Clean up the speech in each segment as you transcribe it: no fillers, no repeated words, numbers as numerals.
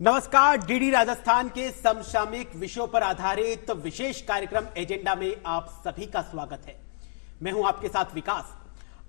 नमस्कार। डीडी राजस्थान के समसामयिक विषयों पर आधारित विशेष कार्यक्रम एजेंडा में आप सभी का स्वागत है। मैं हूं आपके साथ विकास।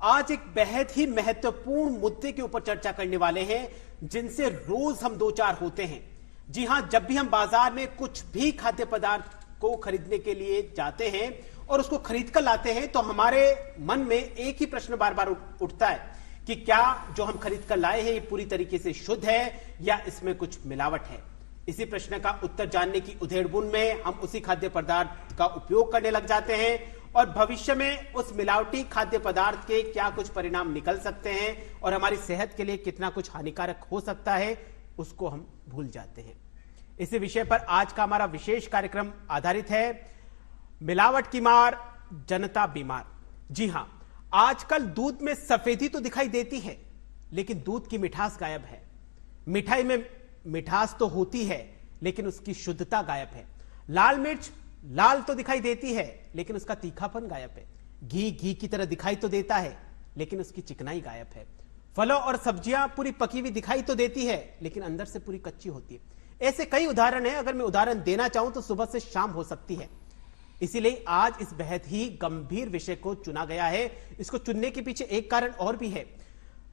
आज एक बेहद ही महत्वपूर्ण मुद्दे के ऊपर चर्चा करने वाले हैं, जिनसे रोज हम दो चार होते हैं। जी हां, जब भी हम बाजार में कुछ भी खाद्य पदार्थ को खरीदने के लिए जाते हैं और उसको खरीद कर लाते हैं, तो हमारे मन में एक ही प्रश्न बार बार उठता है कि क्या जो हम खरीद कर लाए हैं ये पूरी तरीके से शुद्ध है या इसमें कुछ मिलावट है। इसी प्रश्न का उत्तर जानने की उधेड़बुन में हम उसी खाद्य पदार्थ का उपयोग करने लग जाते हैं और भविष्य में उस मिलावटी खाद्य पदार्थ के क्या कुछ परिणाम निकल सकते हैं और हमारी सेहत के लिए कितना कुछ हानिकारक हो सकता है, उसको हम भूल जाते हैं। इसी विषय पर आज का हमारा विशेष कार्यक्रम आधारित है। मिलावट की मार, जनता बीमार। जी हां, आजकल दूध में सफेदी तो दिखाई देती है, लेकिन दूध की मिठास गायब है। मिठाई में मिठास तो होती है, लेकिन उसकी शुद्धता गायब है। लाल मिर्च लाल तो दिखाई देती है, लेकिन उसका तीखापन गायब है। घी घी की तरह दिखाई तो देता है, लेकिन उसकी चिकनाई गायब है। फलों और सब्जियां पूरी पकी हुई दिखाई तो देती है, लेकिन अंदर से पूरी कच्ची होती है। ऐसे कई उदाहरण हैं। अगर मैं उदाहरण देना चाहूं तो सुबह से शाम हो सकती है। इसीलिए आज इस बेहद ही गंभीर विषय को चुना गया है। इसको चुनने के पीछे एक कारण और भी है।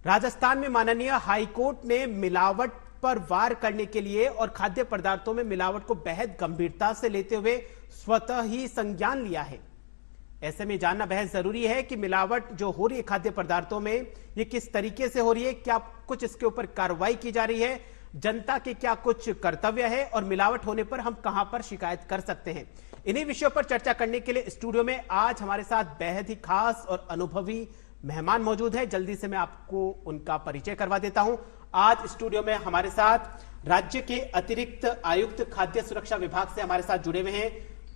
राजस्थान में माननीय हाईकोर्ट ने मिलावट पर वार करने के लिए और खाद्य पदार्थों में मिलावट को बेहद गंभीरता से लेते हुए स्वतः ही संज्ञान लिया है। ऐसे में जानना बेहद जरूरी है कि मिलावट जो हो रही है खाद्य पदार्थों में, ये किस तरीके से हो रही है, क्या कुछ इसके ऊपर कार्रवाई की जा रही है, जनता के क्या कुछ कर्तव्य है और मिलावट होने पर हम कहां पर शिकायत कर सकते हैं। इन्हीं विषयों पर चर्चा करने के लिए स्टूडियो में आज हमारे साथ बेहद ही खास और अनुभवी मेहमान मौजूद है। जल्दी से मैं आपको उनका परिचय करवा देता हूं। आज स्टूडियो में हमारे साथ राज्य के अतिरिक्त आयुक्त खाद्य सुरक्षा विभाग से हमारे साथ जुड़े हुए हैं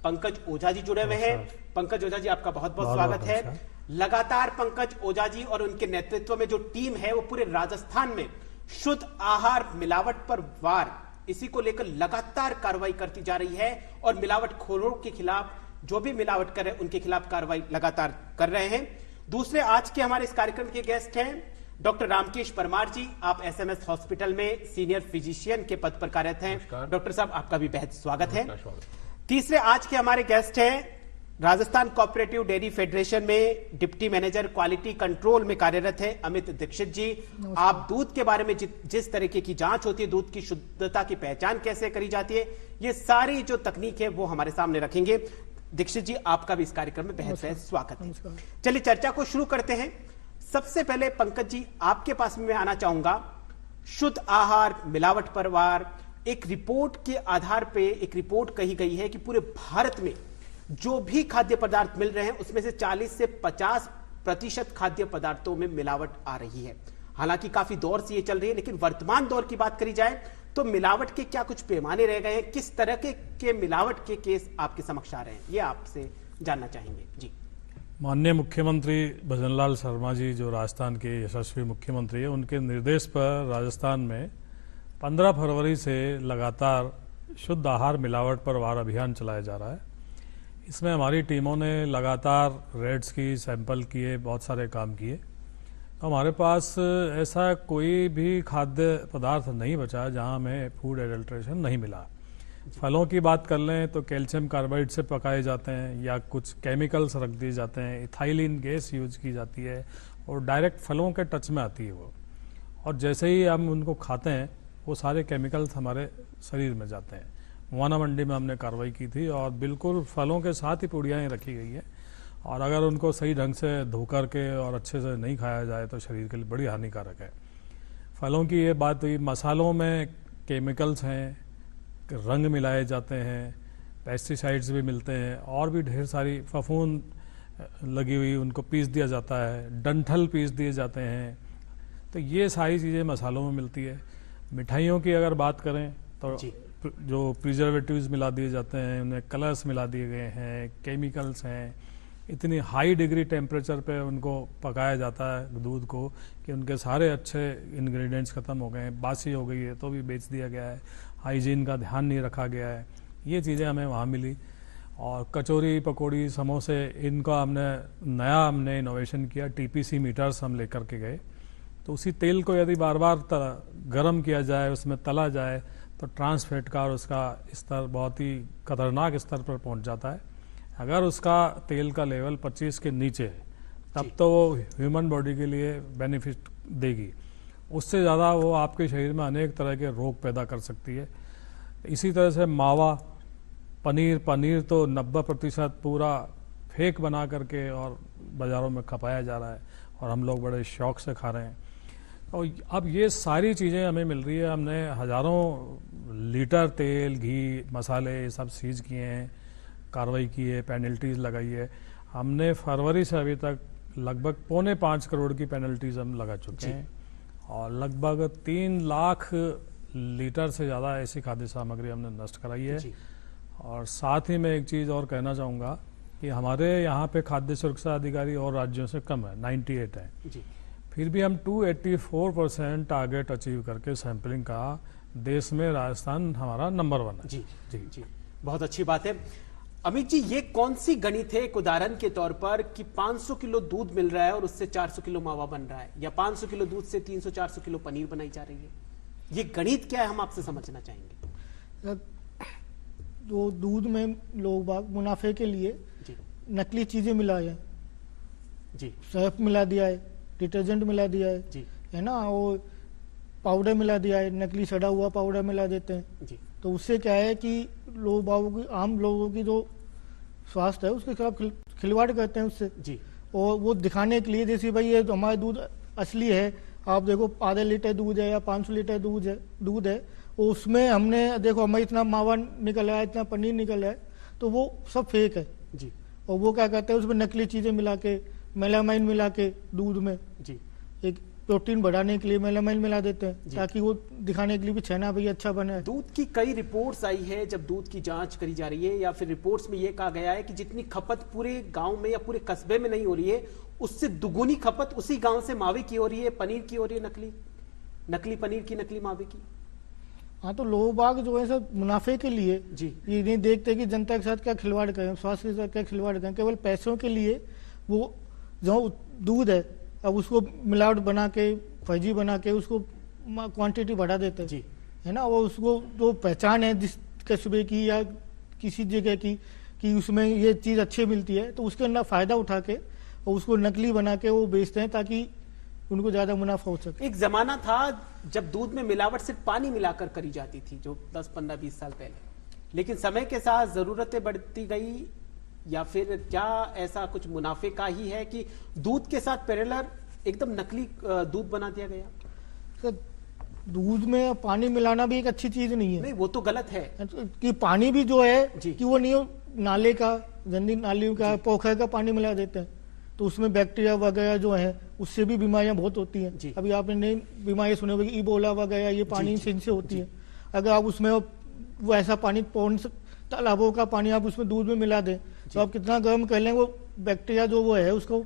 पंकज ओझा जी जुड़े हुए हैं। पंकज ओझा जी, आपका बहुत बहुत स्वागत है। लगातार पंकज ओझा जी और उनके नेतृत्व में जो टीम है वो पूरे राजस्थान में शुद्ध आहार मिलावट पर वार, इसी को लेकर लगातार कार्रवाई करती जा रही है और मिलावटखोरों के खिलाफ, जो भी मिलावट कर रहे हैं उनके खिलाफ कार्रवाई लगातार कर रहे हैं। दूसरे आज के हमारे इस कार्यक्रम के गेस्ट हैं डॉक्टर रामकेश परमार जी। आप एसएमएस हॉस्पिटल में सीनियर फिजिशियन के पद पर कार्यरत हैं। डॉक्टर साहब, आपका भी बेहद स्वागत है। तीसरे आज के हमारे गेस्ट हैं राजस्थान कोऑपरेटिव डेयरी फेडरेशन में डिप्टी मैनेजर क्वालिटी कंट्रोल में कार्यरत है अमित दीक्षित जी। आप दूध के बारे में जिस तरीके की जांच होती है, दूध की शुद्धता की पहचान कैसे करी जाती है, ये सारी जो तकनीक है वो हमारे सामने रखेंगे। दीक्षित जी, आपका भी इस कार्यक्रम में बेहद बेहद स्वागत है। चलिए चर्चा को शुरू करते हैं। सबसे पहले पंकज जी, आपके पास में मैं आना चाहूंगा। शुद्ध आहार मिलावट पर वार, एक रिपोर्ट के आधार पर एक रिपोर्ट कही गई है कि पूरे भारत में जो भी खाद्य पदार्थ मिल रहे हैं उसमें से 40 से 50% खाद्य पदार्थों में मिलावट आ रही है। हालांकि काफी दौर से ये चल रही है, लेकिन वर्तमान दौर की बात करी जाए तो मिलावट के क्या कुछ पैमाने रह गए हैं, किस तरह के मिलावट के केस आपके समक्ष आ रहे हैं, ये आपसे जानना चाहेंगे जी। माननीय मुख्यमंत्री भजनलाल शर्मा जी, जो राजस्थान के यशस्वी मुख्यमंत्री है, उनके निर्देश पर राजस्थान में 15 फरवरी से लगातार शुद्ध आहार मिलावट पर वार अभियान चलाया जा रहा है। इसमें हमारी टीमों ने लगातार रेड्स की, सैंपल किए, बहुत सारे काम किए। तो हमारे पास ऐसा कोई भी खाद्य पदार्थ नहीं बचा जहां हमें फूड एडल्ट्रेशन नहीं मिला। फलों की बात कर लें तो कैल्शियम कार्बाइड से पकाए जाते हैं या कुछ केमिकल्स रख दिए जाते हैं, इथाइलिन गैस यूज की जाती है और डायरेक्ट फलों के टच में आती है वो, और जैसे ही हम उनको खाते हैं वो सारे केमिकल्स हमारे शरीर में जाते हैं। मुआना मंडी में हमने कार्रवाई की थी और बिल्कुल फलों के साथ ही पुड़ियाँ रखी गई है, और अगर उनको सही ढंग से धो करके और अच्छे से नहीं खाया जाए तो शरीर के लिए बड़ी हानिकारक है। फलों की ये बात हुई। मसालों में केमिकल्स हैं, रंग मिलाए जाते हैं, पेस्टिसाइड्स भी मिलते हैं और भी ढेर सारी फफूंद लगी हुई उनको पीस दिया जाता है, डंठल पीस दिए जाते हैं। तो ये सारी चीज़ें मसालों में मिलती है। मिठाइयों की अगर बात करें तो जो प्रिजर्वेटिव्स मिला दिए जाते हैं, उनमें कलर्स मिला दिए गए हैं, केमिकल्स हैं, इतनी हाई डिग्री टेम्परेचर पे उनको पकाया जाता है दूध को कि उनके सारे अच्छे इंग्रेडिएंट्स ख़त्म हो गए हैं, बासी हो गई है तो भी बेच दिया गया है, हाइजीन का ध्यान नहीं रखा गया है। ये चीज़ें हमें वहाँ मिली। और कचौरी, पकौड़ी, समोसे, इनका हमने इनोवेशन किया। टीपीसी मीटर्स हम लेकर के गए, तो उसी तेल को यदि बार बार गर्म किया जाए, उसमें तला जाए, तो ट्रांस फैट का और उसका स्तर बहुत ही खतरनाक स्तर पर पहुंच जाता है। अगर उसका तेल का लेवल 25 के नीचे है तब तो वो ह्यूमन बॉडी के लिए बेनिफिट देगी, उससे ज़्यादा वो आपके शरीर में अनेक तरह के रोग पैदा कर सकती है। इसी तरह से मावा, पनीर तो 90% पूरा फेक बना करके और बाज़ारों में खपाया जा रहा है और हम लोग बड़े शौक से खा रहे हैं। और अब ये सारी चीज़ें हमें मिल रही है, हमने हज़ारों लीटर तेल, घी, मसाले ये सब सीज किए हैं, कार्रवाई की है, पेनल्टीज़ लगाई है। हमने फरवरी से अभी तक लगभग 4.25 करोड़ की पेनल्टीज़ हम लगा चुके हैं और लगभग 3 लाख लीटर से ज़्यादा ऐसी खाद्य सामग्री हमने नष्ट कराई है। और साथ ही मैं एक चीज़ और कहना चाहूँगा कि हमारे यहाँ पे खाद्य सुरक्षा अधिकारी और राज्यों से कम है, 98 है जी। फिर भी हम 284% टारगेट अचीव करके सैंपलिंग का देश में राजस्थान हमारा नंबर 1 है। जी जी जी, बहुत अच्छी बात है। अमित जी, ये कौन सी गणित है, एक उदाहरण के तौर पर, कि 500 किलो दूध मिल रहा है और उससे 400 किलो मावा बन रहा है, या 500 किलो दूध से 300-400 किलो पनीर बनाई जा रही है? ये गणित क्या है, हम आपसे समझना चाहेंगे। तो दूध में लोग बाग मुनाफे के लिए नकली चीजें मिला है जी, सर्फ मिला दिया है, डिटर्जेंट मिला दिया है जी, है ना, वो पाउडर मिला दिया है, नकली सड़ा हुआ पाउडर मिला देते हैं जी। तो उससे क्या है कि लोग बागों की, आम लोगों की जो स्वास्थ्य है उसके खिलाफ खिलवाड़ करते हैं उससे जी। और वो दिखाने के लिए, जैसे भाई ये तो हमारा दूध असली है, आप देखो आधे लीटर दूध है या 500 लीटर दूध है, उसमें हमने देखो हमें इतना मावा निकल है, इतना पनीर निकल है, तो वो सब फेक है जी। और वो क्या करते हैं, उसमें नकली चीजें मिला के, मेलामाइन मिला के दूध में जी, एक प्रोटीन बढ़ाने के लिए मेलामाइन मिला देते हैं ताकि वो दिखाने के लिए भी छेना भाई अच्छा बना है। दूध की कई रिपोर्ट्स आई है, जब दूध की जांच करी जा रही है, या फिर रिपोर्ट्स में ये कहा गया है कि जितनी खपत पूरे गांव में या पूरे कस्बे में नहीं हो रही है, उससे दुगुनी खपत उसी गांव से मावे की हो रही है, पनीर की हो रही है, नकली पनीर की, नकली मावे की। हाँ, तो लोग बाग जो है सब मुनाफे के लिए जी, ये नहीं देखते कि जनता के साथ क्या खिलवाड़ करें, स्वास्थ्य के साथ क्या खिलवाड़ करें, केवल पैसों के लिए वो जो दूध है अब उसको मिलावट बना के, फर्जी बना के उसको क्वांटिटी बढ़ा देते हैं जी, है ना। वो उसको जो पहचान है जिस कस्बे की या किसी जगह की कि उसमें ये चीज़ अच्छी मिलती है, तो उसके अंदर फायदा उठा के और उसको नकली बना के वो बेचते हैं ताकि उनको ज्यादा मुनाफा हो सके। एक जमाना था जब दूध में मिलावट सिर्फ पानी मिलाकर करी जाती थी, जो 10, 15, 20 साल पहले, लेकिन समय के साथ जरूरतें बढ़ती गई, या फिर क्या ऐसा कुछ मुनाफे का ही है कि दूध के साथ पैरेलल एकदम नकली दूध बना दिया गया? सर, दूध में पानी मिलाना भी एक अच्छी चीज नहीं है। नहीं, वो तो गलत है कि पानी भी जो है कि वो नहीं, नाले का, गंदी नालियों का, पोखर का पानी मिला देते हैं, तो उसमें बैक्टीरिया वगैरह जो है उससे भी बीमारियां बहुत होती हैं। अभी आपने नई बीमारी सुनी होगी, इबोला वगैरह, ये पानी से होती है। अगर आप उसमें वो ऐसा पानी, तालाबों का पानी आप उसमें दूध में मिला दें तो आप कितना गर्म कर लें, वो बैक्टीरिया जो वो है उसको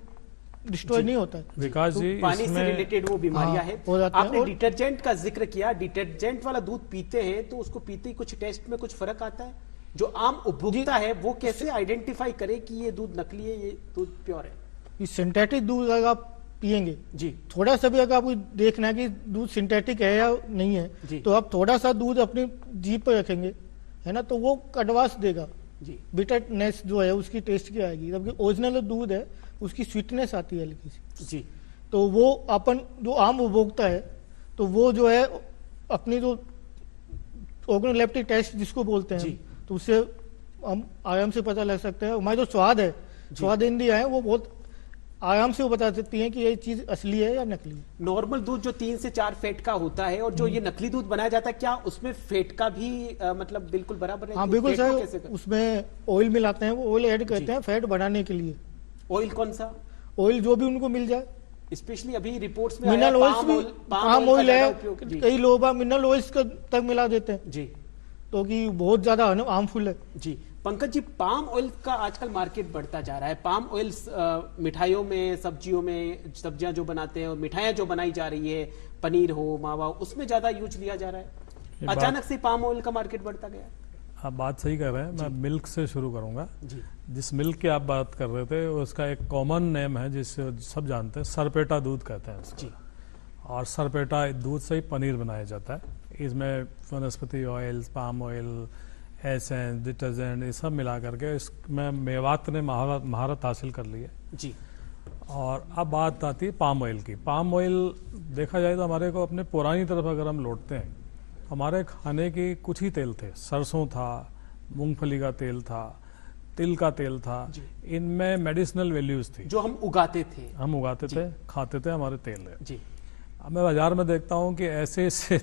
डिस्ट्रॉय नहीं होता है। विकास जी, पानी से रिलेटेड वो बीमारियां हैं। आपने डिटर्जेंट का जिक्र किया, डिटर्जेंट वाला दूध पीते हैं तो उसको पीते ही कुछ टेस्ट में कुछ फर्क आता है? जो आम उपभोक्ता है वो कैसे आइडेंटिफाई करे कि ये दूध नकली है, ये दूध प्योर है? ये सिंथेटिक दूध अगर आप पियेंगे जी, थोड़ा सा भी अगर आपको देखना है कि दूध सिंथेटिक है या नहीं है, तो आप थोड़ा सा दूध अपनी जीभ पर रखेंगे, है ना, तो वो कड़वास देगा जी, बिटरनेस जो है उसकी टेस्ट की आएगी, जबकि ओरिजिनल दूध है उसकी स्वीटनेस आती है हल्की सी जी। तो वो अपन जो आम उपभोक्ता है, तो वो जो है अपनी जो ऑर्गेनोलेप्टिक टेस्ट जिसको बोलते हैं, तो उससे हम आराम से पता लग सकते हैं। हमारे जो स्वाद है, स्वाद इंद्रियां है, वो बहुत आराम से वो बता सकती हैं कि ये चीज असली है या नकली है। नॉर्मल दूध जो 3 से 4 फैट का होता है, और जो ये नकली दूध बनाया जाता है, क्या उसमें फैट का भी मतलब बिल्कुल बराबर है? हाँ बिल्कुल सर, उसमें ऑयल मिलाते हैं, वो ऑयल ऐड करते हैं फैट बढ़ाने के लिए। ऑयल कौन सा? ऑयल जो भी उनको मिल जाए, स्पेशली अभी रिपोर्ट्स में मिनरल ऑयल, पाम ऑयल है, कई लोग मिनरल ऑयल तक मिला देते हैं जी, तो कि बहुत ज्यादा हार्मफुल है जी। पंकज जी, पाम ऑयल का आजकल मार्केट बढ़ता जा रहा है। पाम ऑयल मिठाइयों में, सब्जियों में, सब्जियां जो बनाते हैं और मिठाइयां जो बनाई जा रही है, पनीर हो, मावा, उसमें ज्यादा यूज लिया जा रहा है। अचानक से पाम ऑयल का मार्केट बढ़ता गया। आप बात सही कर रहे हैं। मैं मिल्क से शुरू करूंगा जी। जिस मिल्क की आप बात कर रहे थे उसका एक कॉमन नेम है जिससे सब जानते हैं, सरपेटा दूध कहते हैं उसको जी। और सरपेटा दूध से ही पनीर बनाया जाता है। इसमें वनस्पति oils, palm oil, essence, detergent, ये सब मिला करके इसमें मेवात ने महारत हासिल कर ली है जी। और अब बात आती है पाम ऑयल की। पाम ऑयल देखा जाए तो हमारे को अपने पुरानी तरफ अगर हम लौटते हैं, हमारे खाने के कुछ ही तेल थे। सरसों था, मूंगफली का तेल था, तिल का तेल था, इनमें मेडिसिनल वैल्यूज थी, जो हम उगाते थे, खाते थे, हमारे तेल है जी। अब मैं बाजार में देखता हूँ कि ऐसे ऐसे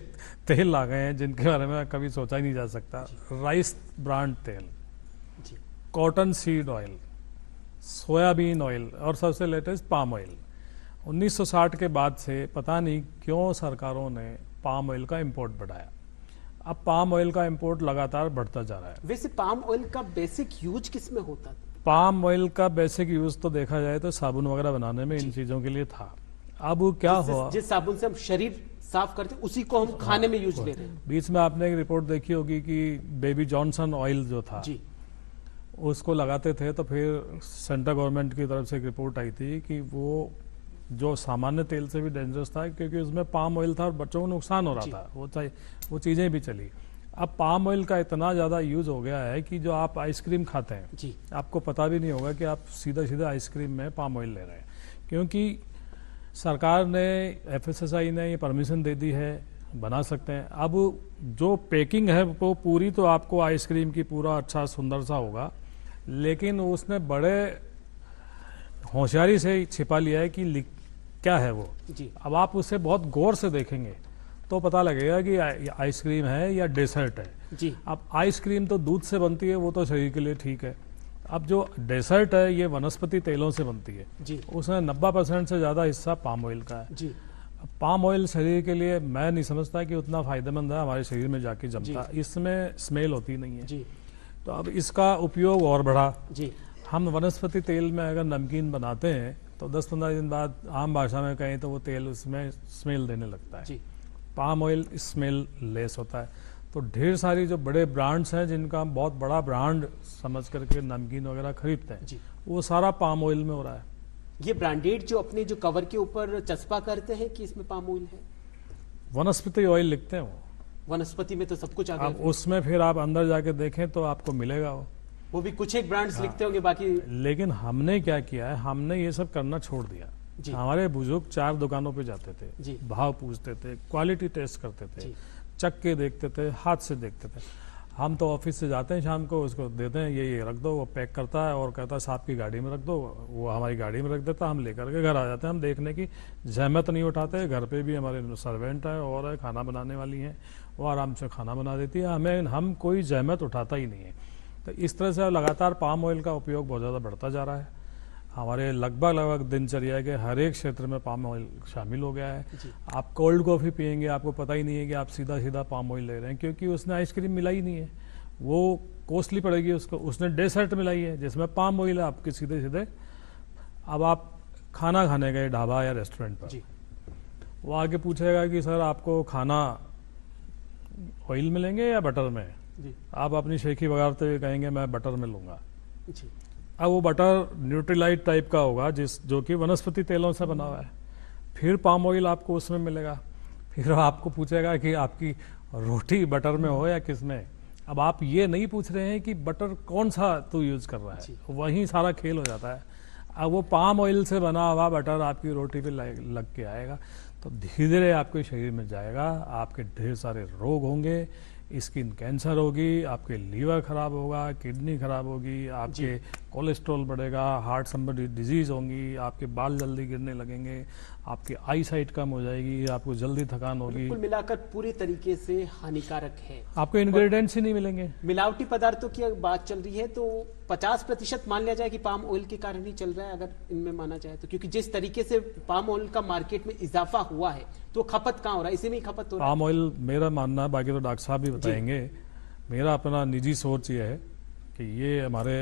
तेल आ गए हैं जिनके बारे में कभी सोचा ही नहीं जा सकता। राइस ब्रांड तेल, cotton seed oil, soybean oil और सबसे लेटेस्ट पाम ऑयल। 1960 के बाद से पता नहीं क्यों सरकारों ने पाम ऑयल का इंपोर्ट बढ़ाया। अब पाम ऑयल का इंपोर्ट लगातार बढ़ता जा रहा है। वैसे पाम ऑयल का बेसिक यूज किस में होता था? पाम ऑयल का बेसिक यूज तो देखा जाए तो साबुन वगैरह बनाने में, इन चीजों के लिए था। अब क्या हुआ, जिस साबुन से हम शरीर साफ करते उसी को हम खाने में यूज ले रहे हैं। बीच में आपने एक रिपोर्ट देखी होगी कि बेबी जॉनसन ऑयल जो था जी, उसको लगाते थे, तो फिर सेंट्रल गवर्नमेंट की तरफ से एक रिपोर्ट आई थी कि वो जो सामान्य तेल से भी डेंजरस था, क्योंकि उसमें पाम ऑयल था और बच्चों को नुकसान हो रहा था। वो चीजें भी चली। अब पाम ऑयल का इतना ज्यादा यूज हो गया है कि जो आप आइसक्रीम खाते हैं जी, आपको पता भी नहीं होगा कि आप सीधा सीधा आइसक्रीम में पाम ऑयल ले रहे हैं, क्योंकि सरकार ने, FSSAI ने ये परमिशन दे दी है, बना सकते हैं। अब जो पैकिंग है वो पूरी तो आपको आइसक्रीम की पूरा अच्छा सुंदर सा होगा, लेकिन उसने बड़े होशियारी से छिपा लिया है कि क्या है वो जी। अब आप उसे बहुत गौर से देखेंगे तो पता लगेगा कि आइसक्रीम है या डेजर्ट है जी। अब आइसक्रीम तो दूध से बनती है, वो तो शरीर के लिए ठीक है। अब जो डेजर्ट है ये वनस्पति तेलों से बनती है जी। उसमें 90% से ज्यादा हिस्सा पाम ऑयल का है जी। पाम ऑयल शरीर के लिए मैं नहीं समझता कि उतना फायदेमंद है, हमारे शरीर में जाके जमता, इसमें स्मेल होती नहीं है जी। तो अब इसका उपयोग और बढ़ा जी। हम वनस्पति तेल में अगर नमकीन बनाते हैं तो 10-15 दिन बाद आम भाषा में कहें तो वो तेल उसमें स्मेल देने लगता है। जी। पाम ऑयल स्मेल लेस होता है। तो ढेर सारी जो बड़े ब्रांड्स हैं जिनका हम बहुत बड़ा ब्रांड समझ करके नमकीन वगैरह खरीदते हैं जी। वो सारा पाम ऑयल में हो रहा है। ये ब्रांडेड जो अपने जो कवर के ऊपर चस्पा करते हैं कि इसमें पाम ऑयल है, वनस्पति ऑयल लिखते हैं वो, वनस्पति में तो सब कुछ आ आप गया। उसमें फिर आप अंदर जाके देखें तो आपको मिलेगा वो भी कुछ एक ब्रांड्स लिखते होंगे, बाकी। लेकिन हमने क्या किया है, हमने ये सब करना छोड़ दिया। जी। हमारे बुजुर्ग 4 दुकानों पे जाते थे, जी। भाव पूछते थे, क्वालिटी टेस्ट करते थे, जी। चक्के देखते थे, हाथ से देखते थे। हम तो ऑफिस से जाते हैं शाम को, उसको देते हैं ये रख दो, वो पैक करता है और कहता है साहब की गाड़ी में रख दो, वो हमारी गाड़ी में रख देता, हम लेकर के घर आ जाते हैं। हम देखने की जहमत नहीं उठाते। घर पे भी हमारे सर्वेंट है और खाना बनाने वाली हैं, वो आराम से खाना बना देती है, हम कोई जहमत उठाता ही नहीं है। तो इस तरह से लगातार पाम ऑयल का उपयोग बहुत ज़्यादा बढ़ता जा रहा है। हमारे लगभग दिनचर्या के हर एक क्षेत्र में पाम ऑयल शामिल हो गया है। आप कोल्ड कॉफ़ी पियेंगे, आपको पता ही नहीं है कि आप सीधा सीधा पाम ऑयल ले रहे हैं, क्योंकि उसने आइसक्रीम मिलाई नहीं है, वो कॉस्टली पड़ेगी उसको। उसने डेजर्ट मिलाई है जिसमें पाम ऑयल है आपके सीधे सीधे। अब आप खाना खाने गए ढाबा या रेस्टोरेंट पर, वो आगे पूछेगा कि सर आपको खाना ऑयल में लेंगे या बटर में? आप अपनी शेखी बगाड़ते हुए कहेंगे मैं बटर में लूंगा। अब वो बटर न्यूट्रीलाइट टाइप का होगा जो कि वनस्पति तेलों से बना हुआ है। फिर पाम ऑयल आपको उसमें मिलेगा। फिर आपको पूछेगा कि आपकी रोटी बटर में हो या किस में। अब आप ये नहीं पूछ रहे हैं कि बटर कौन सा तू यूज कर रहा है, वहीं सारा खेल हो जाता है। अब वो पाम ऑयल से बना हुआ बटर आपकी रोटी पे लग के आएगा तो धीरे धीरे आपके शरीर में जाएगा, आपके ढेर सारे रोग होंगे, स्किन कैंसर होगी, आपके लीवर खराब होगा, किडनी खराब होगी, आपके कोलेस्ट्रॉल बढ़ेगा, हार्ट संबंधी डिजीज होंगी, आपके बाल जल्दी गिरने लगेंगे, आपकी आई साइट कम हो जाएगी, आपको जल्दी थकान होगी। कुल मिलाकर पूरी तरीके से हानिकारक है। आपको इंग्रेडिएंट्स ही नहीं मिलेंगे। मिलावटी पदार्थों की बात चल रही है तो 50% मान लिया जाए कि पाम ऑयल के कारण ही चल रहा है, अगर इनमें माना जाए तो, क्योंकि जिस तरीके से पाम ऑयल का मार्केट में इजाफा हुआ है तो खपत कहाँ हो रहा है? इसी में ही खपत हो रहा है। पाम ऑयल मेरा मानना है, बाकी तो डॉक्टर साहब भी बताएंगे, मेरा अपना निजी सोच ये है कि ये हमारे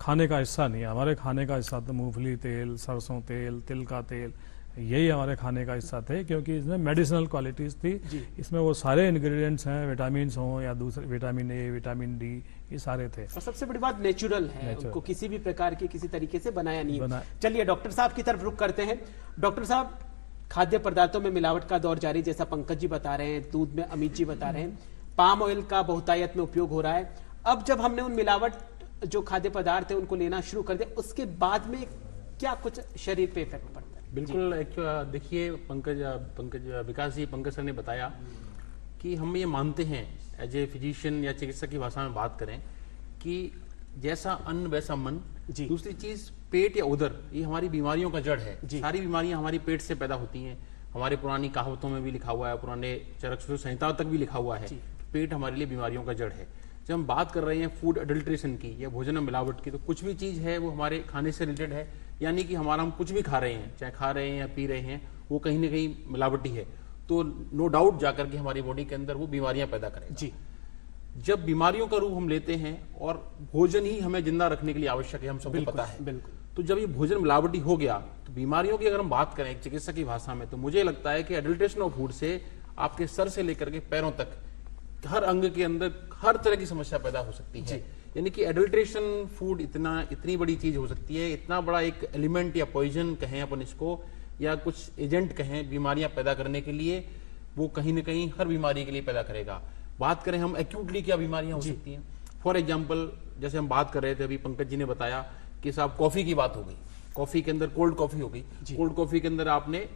खाने का हिस्सा नहीं है। हमारे खाने का हिस्सा तो मूंगफली तेल, सरसों तेल, तिल का तेल, यही हमारे खाने का हिस्सा थे, क्योंकि इसमें मेडिसिनल क्वालिटीज थी। इसमें वो सारे इंग्रेडिएंट्स हैं, विटामिन हों या दूसरे विटामिन ए, विटामिन डी, ये सारे थे। और सबसे बड़ी बात नेचुरल है, उनको किसी भी प्रकार के किसी तरीके से बनाया नहीं है। चलिए डॉक्टर साहब की तरफ रुख करते हैं। डॉक्टर साहब, खाद्य पदार्थों में मिलावट का दौर जारी, जैसा पंकज जी बता रहे हैं, दूध में अमित जी बता रहे हैं, पाम ऑयल का बहुतायत में उपयोग हो रहा है। अब जब हमने उन मिलावट जो खाद्य पदार्थ है उनको लेना शुरू कर दिया, उसके बाद में क्या कुछ शरीर पे इफेक्ट पड़ता है? बिल्कुल, देखिए पंकज विकास जी, पंकज सर ने बताया कि हम ये मानते हैं एज ए फिजिशियन या चिकित्सक की भाषा में बात करें कि जैसा अन्न वैसा मन। दूसरी चीज पेट या उदर, ये हमारी बीमारियों का जड़ है। सारी बीमारियां हमारी पेट से पैदा होती हैं। हमारे पुरानी कहावतों में भी लिखा हुआ है, पुराने चरक संहिताओं तक भी लिखा हुआ है, पेट हमारे लिए बीमारियों का जड़ है। जब हम बात कर रहे हैं फूड अडल्ट्रेशन की या भोजन में मिलावट की, तो कुछ भी चीज है वो हमारे खाने से रिलेटेड है, यानी कि हम कुछ भी खा रहे हैं, चाहे खा रहे हैं या पी रहे हैं, वो कहीं ना कहीं मिलावटी है, तो नो डाउट जाकर के हमारी बॉडी के अंदर वो बीमारियां पैदा करेगा। जी, जब बीमारियों का रूप हम लेते हैं और भोजन ही हमें जिंदा रखने के लिए आवश्यक है, हम सबको पता है। बिल्कुल। तो जब ये भोजन मिलावटी हो गया, तो बीमारियों की अगर हम बात करें एक चिकित्सक की भाषा में, तो मुझे लगता है कि एडल्ट्रेशन ऑफ फूड से आपके सर से लेकर के पैरों तक हर अंग के अंदर हर तरह की समस्या पैदा हो सकती है। यानी कि एडल्ट्रेशन फूड इतनी बड़ी चीज हो सकती है, इतना बड़ा एक एलिमेंट या पॉइजन कहें अपन इसको, या कुछ एजेंट कहें बीमारियां पैदा करने के लिए, वो कहीं ना कहीं हर बीमारी के लिए पैदा करेगा। बात करें हम एक्यूटली क्या बीमारियां हो सकती हैं, फॉर एग्जाम्पल जैसे हम बात कर रहे थे अभी, पंकज जी ने बताया कि साहब कॉफी की बात हो गई, कॉफी के अंदर कोल्ड कॉफी हो गई, कोल्ड कॉफी के अंदर आपने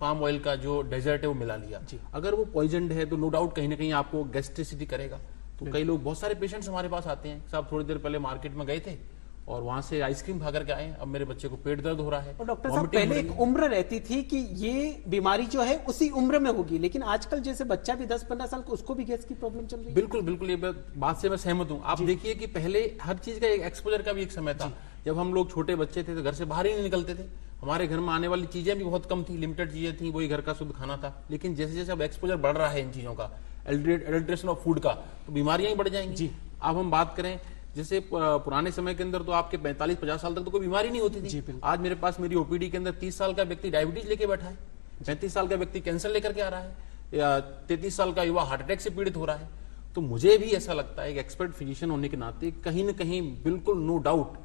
पाम ऑयल का जो डेजर्ट है वो मिला लिया, अगर वो पॉइजन्ड है तो नो डाउट कहीं ना कहीं आपको गैस्ट्रिसिटी करेगा। तो कई लोग, बहुत सारे पेशेंट्स हमारे पास आते हैं, साहब थोड़ी देर पहले मार्केट में गए थे और वहां से आइसक्रीम खा करके आए, अब मेरे बच्चे को पेट दर्द हो रहा है। और डॉक्टर साहब, पहले एक उम्र रहती थी कि ये बीमारी जो है उसी उम्र में होगी, लेकिन आजकल जैसे बच्चा भी 10-15 साल का, उसको भी गैस की प्रॉब्लम चल रही है। बिल्कुल बिल्कुल, ये बात से मैं सहमत हूँ। आप देखिए कि पहले हर चीज का एक एक्सपोजर का भी एक समय था। जब हम लोग छोटे बच्चे थे तो घर से बाहर ही नहीं निकलते थे, हमारे घर में आने वाली चीजें भी बहुत कम थी, लिमिटेड चीजें थी, वही घर का शुद्ध खाना था। लेकिन जैसे जैसे अब एक्सपोजर बढ़ रहा है इन चीजों का, एडल्ट्रेशन ऑफ फूड का, तो बीमारियां ही बढ़ जाएंगी। अब हम बात करें जैसे पुराने समय के अंदर तो आपके 45-50 साल तक तो कोई बीमारी नहीं होती थी। आज मेरे पास मेरी ओपीडी के अंदर 30 साल का व्यक्ति डायबिटीज लेके बैठा है, 35 साल का व्यक्ति कैंसर लेकर के आ रहा है, या 33 साल का युवा हार्ट अटैक से पीड़ित हो रहा है। तो मुझे भी ऐसा लगता है, एक एक्सपर्ट फिजिशियन होने के नाते, कहीं ना कहीं बिल्कुल नो डाउट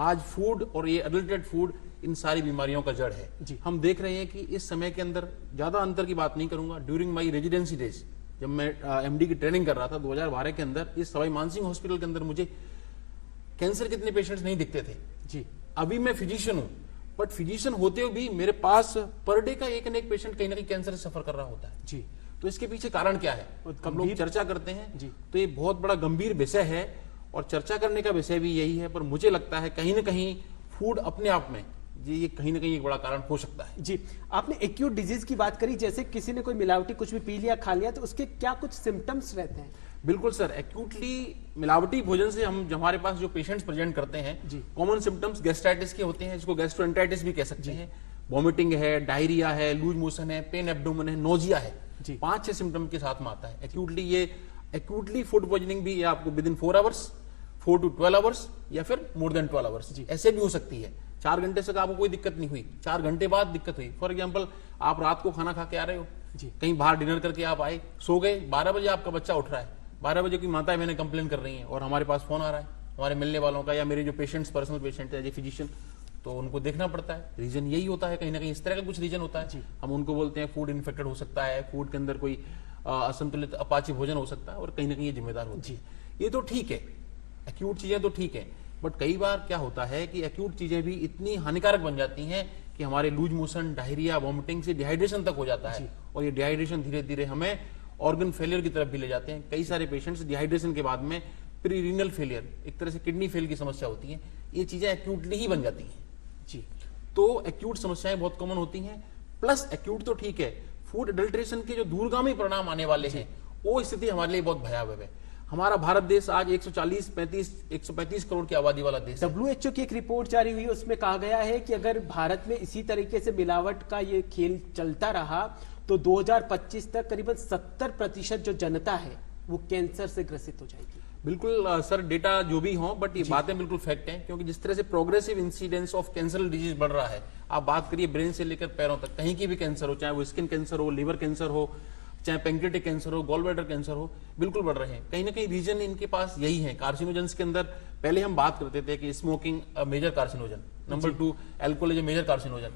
आज फूड और ये एडल्ट्रेटेड फूड इन सारी बीमारियों का जड़ है। हम देख रहे हैं कि इस समय के अंदर, ज्यादा अंतर की बात नहीं करूंगा, ड्यूरिंग माई रेजिडेंसी डेज जब मैं एमडी की ट्रेनिंग कर रहा था 2012 के अंदर, इस सवाई मानसिंह हॉस्पिटल के अंदर मुझे कैंसर के इतने पेशेंट्स नहीं दिखते थे। जी, अभी मैं फिजिशियन हूं, बट फिजिशियन होते हुए भी मेरे पास पर डे का एक न एक पेशेंट कहीं ना कहीं कैंसर से सफर कर रहा होता है। जी, तो इसके पीछे कारण क्या है, हम लोग चर्चा करते हैं जी, तो ये बहुत बड़ा गंभीर विषय है और चर्चा करने का विषय भी यही है। पर मुझे लगता है कहीं ना कहीं फूड अपने आप में जी, ये कहीं ना कहीं एक बड़ा कारण हो सकता है। जी, आपने एक्यूट डिजीज की बात करी, जैसे किसी ने कोई मिलावटी कुछ भी पी लिया, खा लिया, तो उसके क्या कुछ सिम्टम्स रहते हैं? बिल्कुल सर, एक्यूटली मिलावटी भोजन से हम, हमारे पास जो पेशेंट्स प्रेजेंट करते हैं, कॉमन सिम्टम्स गैस्ट्राइटिस के होते हैं, जिसको गैस्ट्रोएंटेराइटिस भी कह सकते हैं। वॉमिटिंग है, डायरिया है, लूज मोशन है, पेन एब्डोमेन है, नोजिया है, 5-6 सिम्टम के साथ में आता है एक्यूटली। ये एक्यूटली फूड पॉइजनिंग भी आपको with in 4 hours, 4 to 12 hours, या फिर मोर देन 12 आवर्स ऐसे भी हो सकती है। 4 घंटे से आपको कोई दिक्कत नहीं हुई, 4 घंटे बाद दिक्कत हुई। फॉर एग्जाम्पल, आप रात को खाना खा के आ रहे हो, कहीं बाहर डिनर करके आप आए, सो गए, 12 बजे आपका बच्चा उठ रहा है, 12 बजे की माताएं मैंने कंप्लेन कर रही हैं, और हमारे पास फोन आ रहा है हमारे मिलने वालों का, या मेरे जो पेशेंट्स, पर्सनल पेशेंट है, फिजिशियन, तो उनको देखना पड़ता है। रीजन यही होता है, कहीं ना कहीं इस तरह का कुछ रीजन होता है। हम उनको बोलते हैं फूड इन्फेक्टेड हो सकता है, फूड के अंदर कोई असंतुलित अपाची भोजन हो सकता है, और कहीं ना कहीं ये जिम्मेदार होती है। ये तो ठीक है, एक्यूट चीजें तो ठीक है, बट कई बार क्या होता है कि एक्यूट चीजें भी इतनी हानिकारक बन जाती हैं कि हमारे लूज मोशन, डायरिया, वॉमिटिंग से डिहाइड्रेशन तक हो जाता है, और ये डिहाइड्रेशन धीरे धीरे हमें ऑर्गन फेलियर की तरफ भी ले जाते हैं। कई सारे पेशेंट्स डिहाइड्रेशन के बाद में प्री रीनल फेलियर, एक तरह से किडनी फेल की समस्या होती है। ये चीजें एक्यूटली ही बन जाती हैं जी। तो एक्यूट समस्याएं बहुत कॉमन होती हैं। प्लस एक्यूट तो ठीक है, फूड एडल्ट्रेशन के जो दूरगामी परिणाम आने वाले हैं, वो स्थिति हमारे लिए बहुत भयावह है। हमारा भारत देश आज 135 करोड़ की आबादी वाला देश है। WHO की एक रिपोर्ट जारी हुई, उसमें कहा गया है कि अगर भारत में इसी तरीके से मिलावट का ये खेल चलता रहा तो 2025 तक करीबन 70% जो जनता है वो कैंसर से ग्रसित हो जाएगी। बिल्कुल सर, डेटा जो भी हो, बट ये बातें बिल्कुल फैक्ट हैं, क्योंकि जिस तरह से प्रोग्रेसिव इंसिडेंस ऑफ कैंसरल डिजीज बढ़ रहा है, आप बात करिए ब्रेन से लेकर पैरों तक, कहीं की भी कैंसर हो, चाहे वो स्किन कैंसर हो, लिवर कैंसर हो, चाहे पैंक्रियाटिक कैंसर हो, गॉल ब्लैडर कैंसर हो, बिल्कुल बढ़ रहे हैं। कहीं ना कहीं रीजन इनके पास यही है। कार्सिनोजेंस के अंदर पहले हम बात करते थे कि smoking major carcinogen, number 2 alcohol is major carcinogen,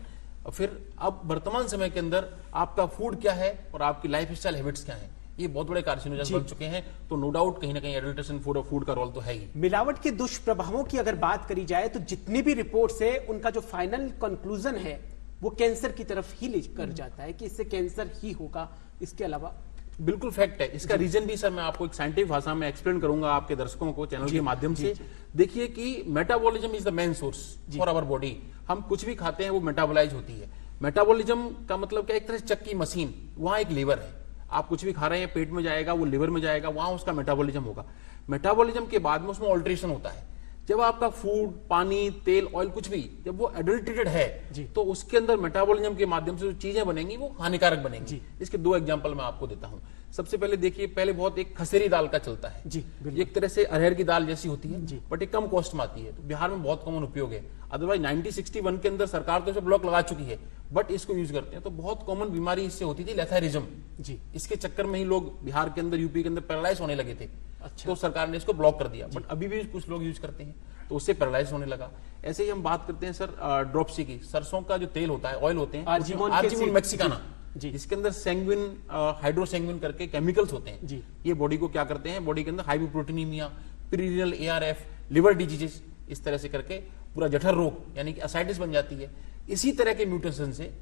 और फिर अब वर्तमान समय के अंदर आपका फूड क्या है और आपकी लाइफस्टाइल हैबिट्स क्या है, ये बहुत बड़े कार्सिनोजेन बन चुके हैं। तो नो डाउट कहीं ना कहीं एडल्ट्रेशन फूड और फूड का रोल तो है ही। मिलावट के दुष्प्रभावों की अगर बात करी जाए तो जितनी भी रिपोर्ट्स है उनका जो फाइनल कंक्लूजन है वो कैंसर की तरफ ही लेकर जाता है कि इससे कैंसर ही होगा, इसके अलावा बिल्कुर फैक्ट है। इसका रीजन भी सर मैं आपको एक साइंटिफिक भाषा में एक्सप्लेन करूंगा आपके दर्शकों को चैनल के माध्यम से। देखिए कि metabolism is the main source for our body. हम कुछ भी खाते हैं वो मेटाबोलाइज होती है। मेटाबॉलिज्म का मतलब क्या, एक तरह से चक्की मशीन, वहां एक लीवर है। आप कुछ भी खा रहे हैं पेट में जाएगा, वो लिवर में जाएगा, वहां उसका मेटाबॉलिज्म होगा। मेटाबॉलिज्म के बाद में उसमें ऑल्ट्रेशन होता है। जब आपका फूड, पानी, तेल, ऑयल कुछ भी जब वो एडल्ट्रेटेड है तो उसके अंदर मेटाबॉलिज्म के माध्यम से जो चीजें बनेंगी वो हानिकारक बनेंगी। इसके दो एग्जांपल मैं आपको देता हूं। सबसे पहले देखिए, पहले बहुत एक खसेरी दाल का चलता है जी, एक तरह से अरहर की दाल जैसी होती है बट एक कम कॉस्ट में आती है, तो बिहार में बहुत कॉमन उपयोग है। अदरवाइज 1961 के अंदर सरकार तो इसे ब्लॉक लगा चुकी है बट इसको यूज करते हैं। तो बहुत कॉमन बीमारी इससे होती थी, लेथारिज्म जी। इसके चक्कर में ही लोग बिहार के अंदर, यूपी के अंदर पैरालाइज होने लगे थे। अच्छा। तो सरकार ने इसको ब्लॉक कर दिया बट अभी भी कुछ लोग यूज करते हैं तो उससे पैरालाइज होने लगा। ऐसे ही हम बात करते हैं सर ड्रॉप्सी की, सरसों का जो तेल होता है, ऑयल होते हैं, आर्जिमोन मैक्सिकाना, जिसके अंदर सैंग्विन, हाइड्रोसैंग्विन करके केमिकल्स होते हैं जी। ये बॉडी को क्या करते हैं, बॉडी के अंदर hypoproteinemia, perineal ARF, liver diseases, इस तरह से करके पूरा जठर रोग यानी कि असाइटिस बन जाती है। इसी तरह के म्यूटेशन से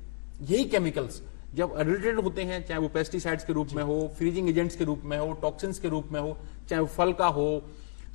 यही केमिकल्स जब एडल्ट्रेटेड होते हैं, चाहे वो पेस्टिसाइड्स के रूप में हो, फ्रीजिंग एजेंट्स के रूप में हो, टॉक्सिन्स के रूप में हो, चाहे वो फल का हो,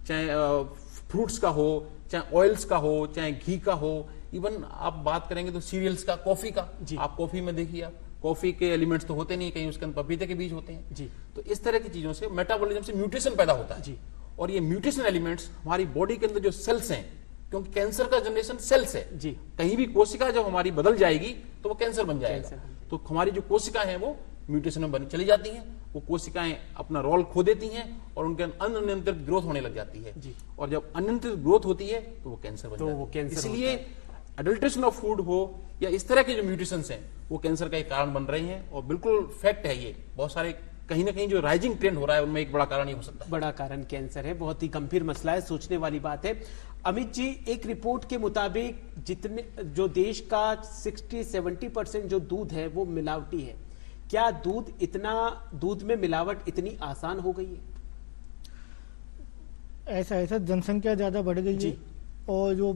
चाहे फ्रूट्स का हो, चाहे ऑयल्स का हो, चाहे घी का हो, इवन आप बात करेंगे तो सीरियल्स का, कॉफी का, आप कॉफी में देखिए, आप कॉफी के एलिमेंट्स तो होते नहीं, कहीं उसके अंदर पपीते के बीज होते हैं जी। तो इस तरह की चीजों से मेटाबॉलिज्म से म्यूटेशन पैदा होता है जी। और ये म्यूटेशन एलिमेंट्स हमारी बॉडी के अंदर जो सेल्स हैं, क्योंकि कैंसर का जनरेशन सेल्स है जी, कहीं भी कोशिका जब हमारी बदल जाएगी तो वो कैंसर बन जाएगा। तो हमारी जो कोशिकाएं हैं वो म्यूटेशन में बनी चली जाती हैं, वो कोशिकाएं अपना रोल खो देती हैं और उनके अनियंत्रित ग्रोथ होने लग जाती है जी। और जब अनियंत्रित ग्रोथ होती है तो वो कैंसर बन जाती है। इसलिए एडल्ट्रेशन ऑफ फूड हो या इस तरह के जो म्यूटेशंस हैं वो कैंसर का एक कारण बन रहे हैं। और बिल्कुल फैक्ट है ये, बहुत सारे कहीं ना कहीं जो राइजिंग ट्रेंड हो रहा है उनमें एक बड़ा कारण ये हो सकता है। बड़ा कारण कैंसर है, बहुत ही गंभीर मसला है, सोचने वाली बात है। अमित जी, एक रिपोर्ट के मुताबिक जितने जो देश का 60-70% जो दूध है वो मिलावटी है। क्या दूध में मिलावट इतनी आसान हो गई है? ऐसा जनसंख्या ज्यादा बढ़ गई है और जो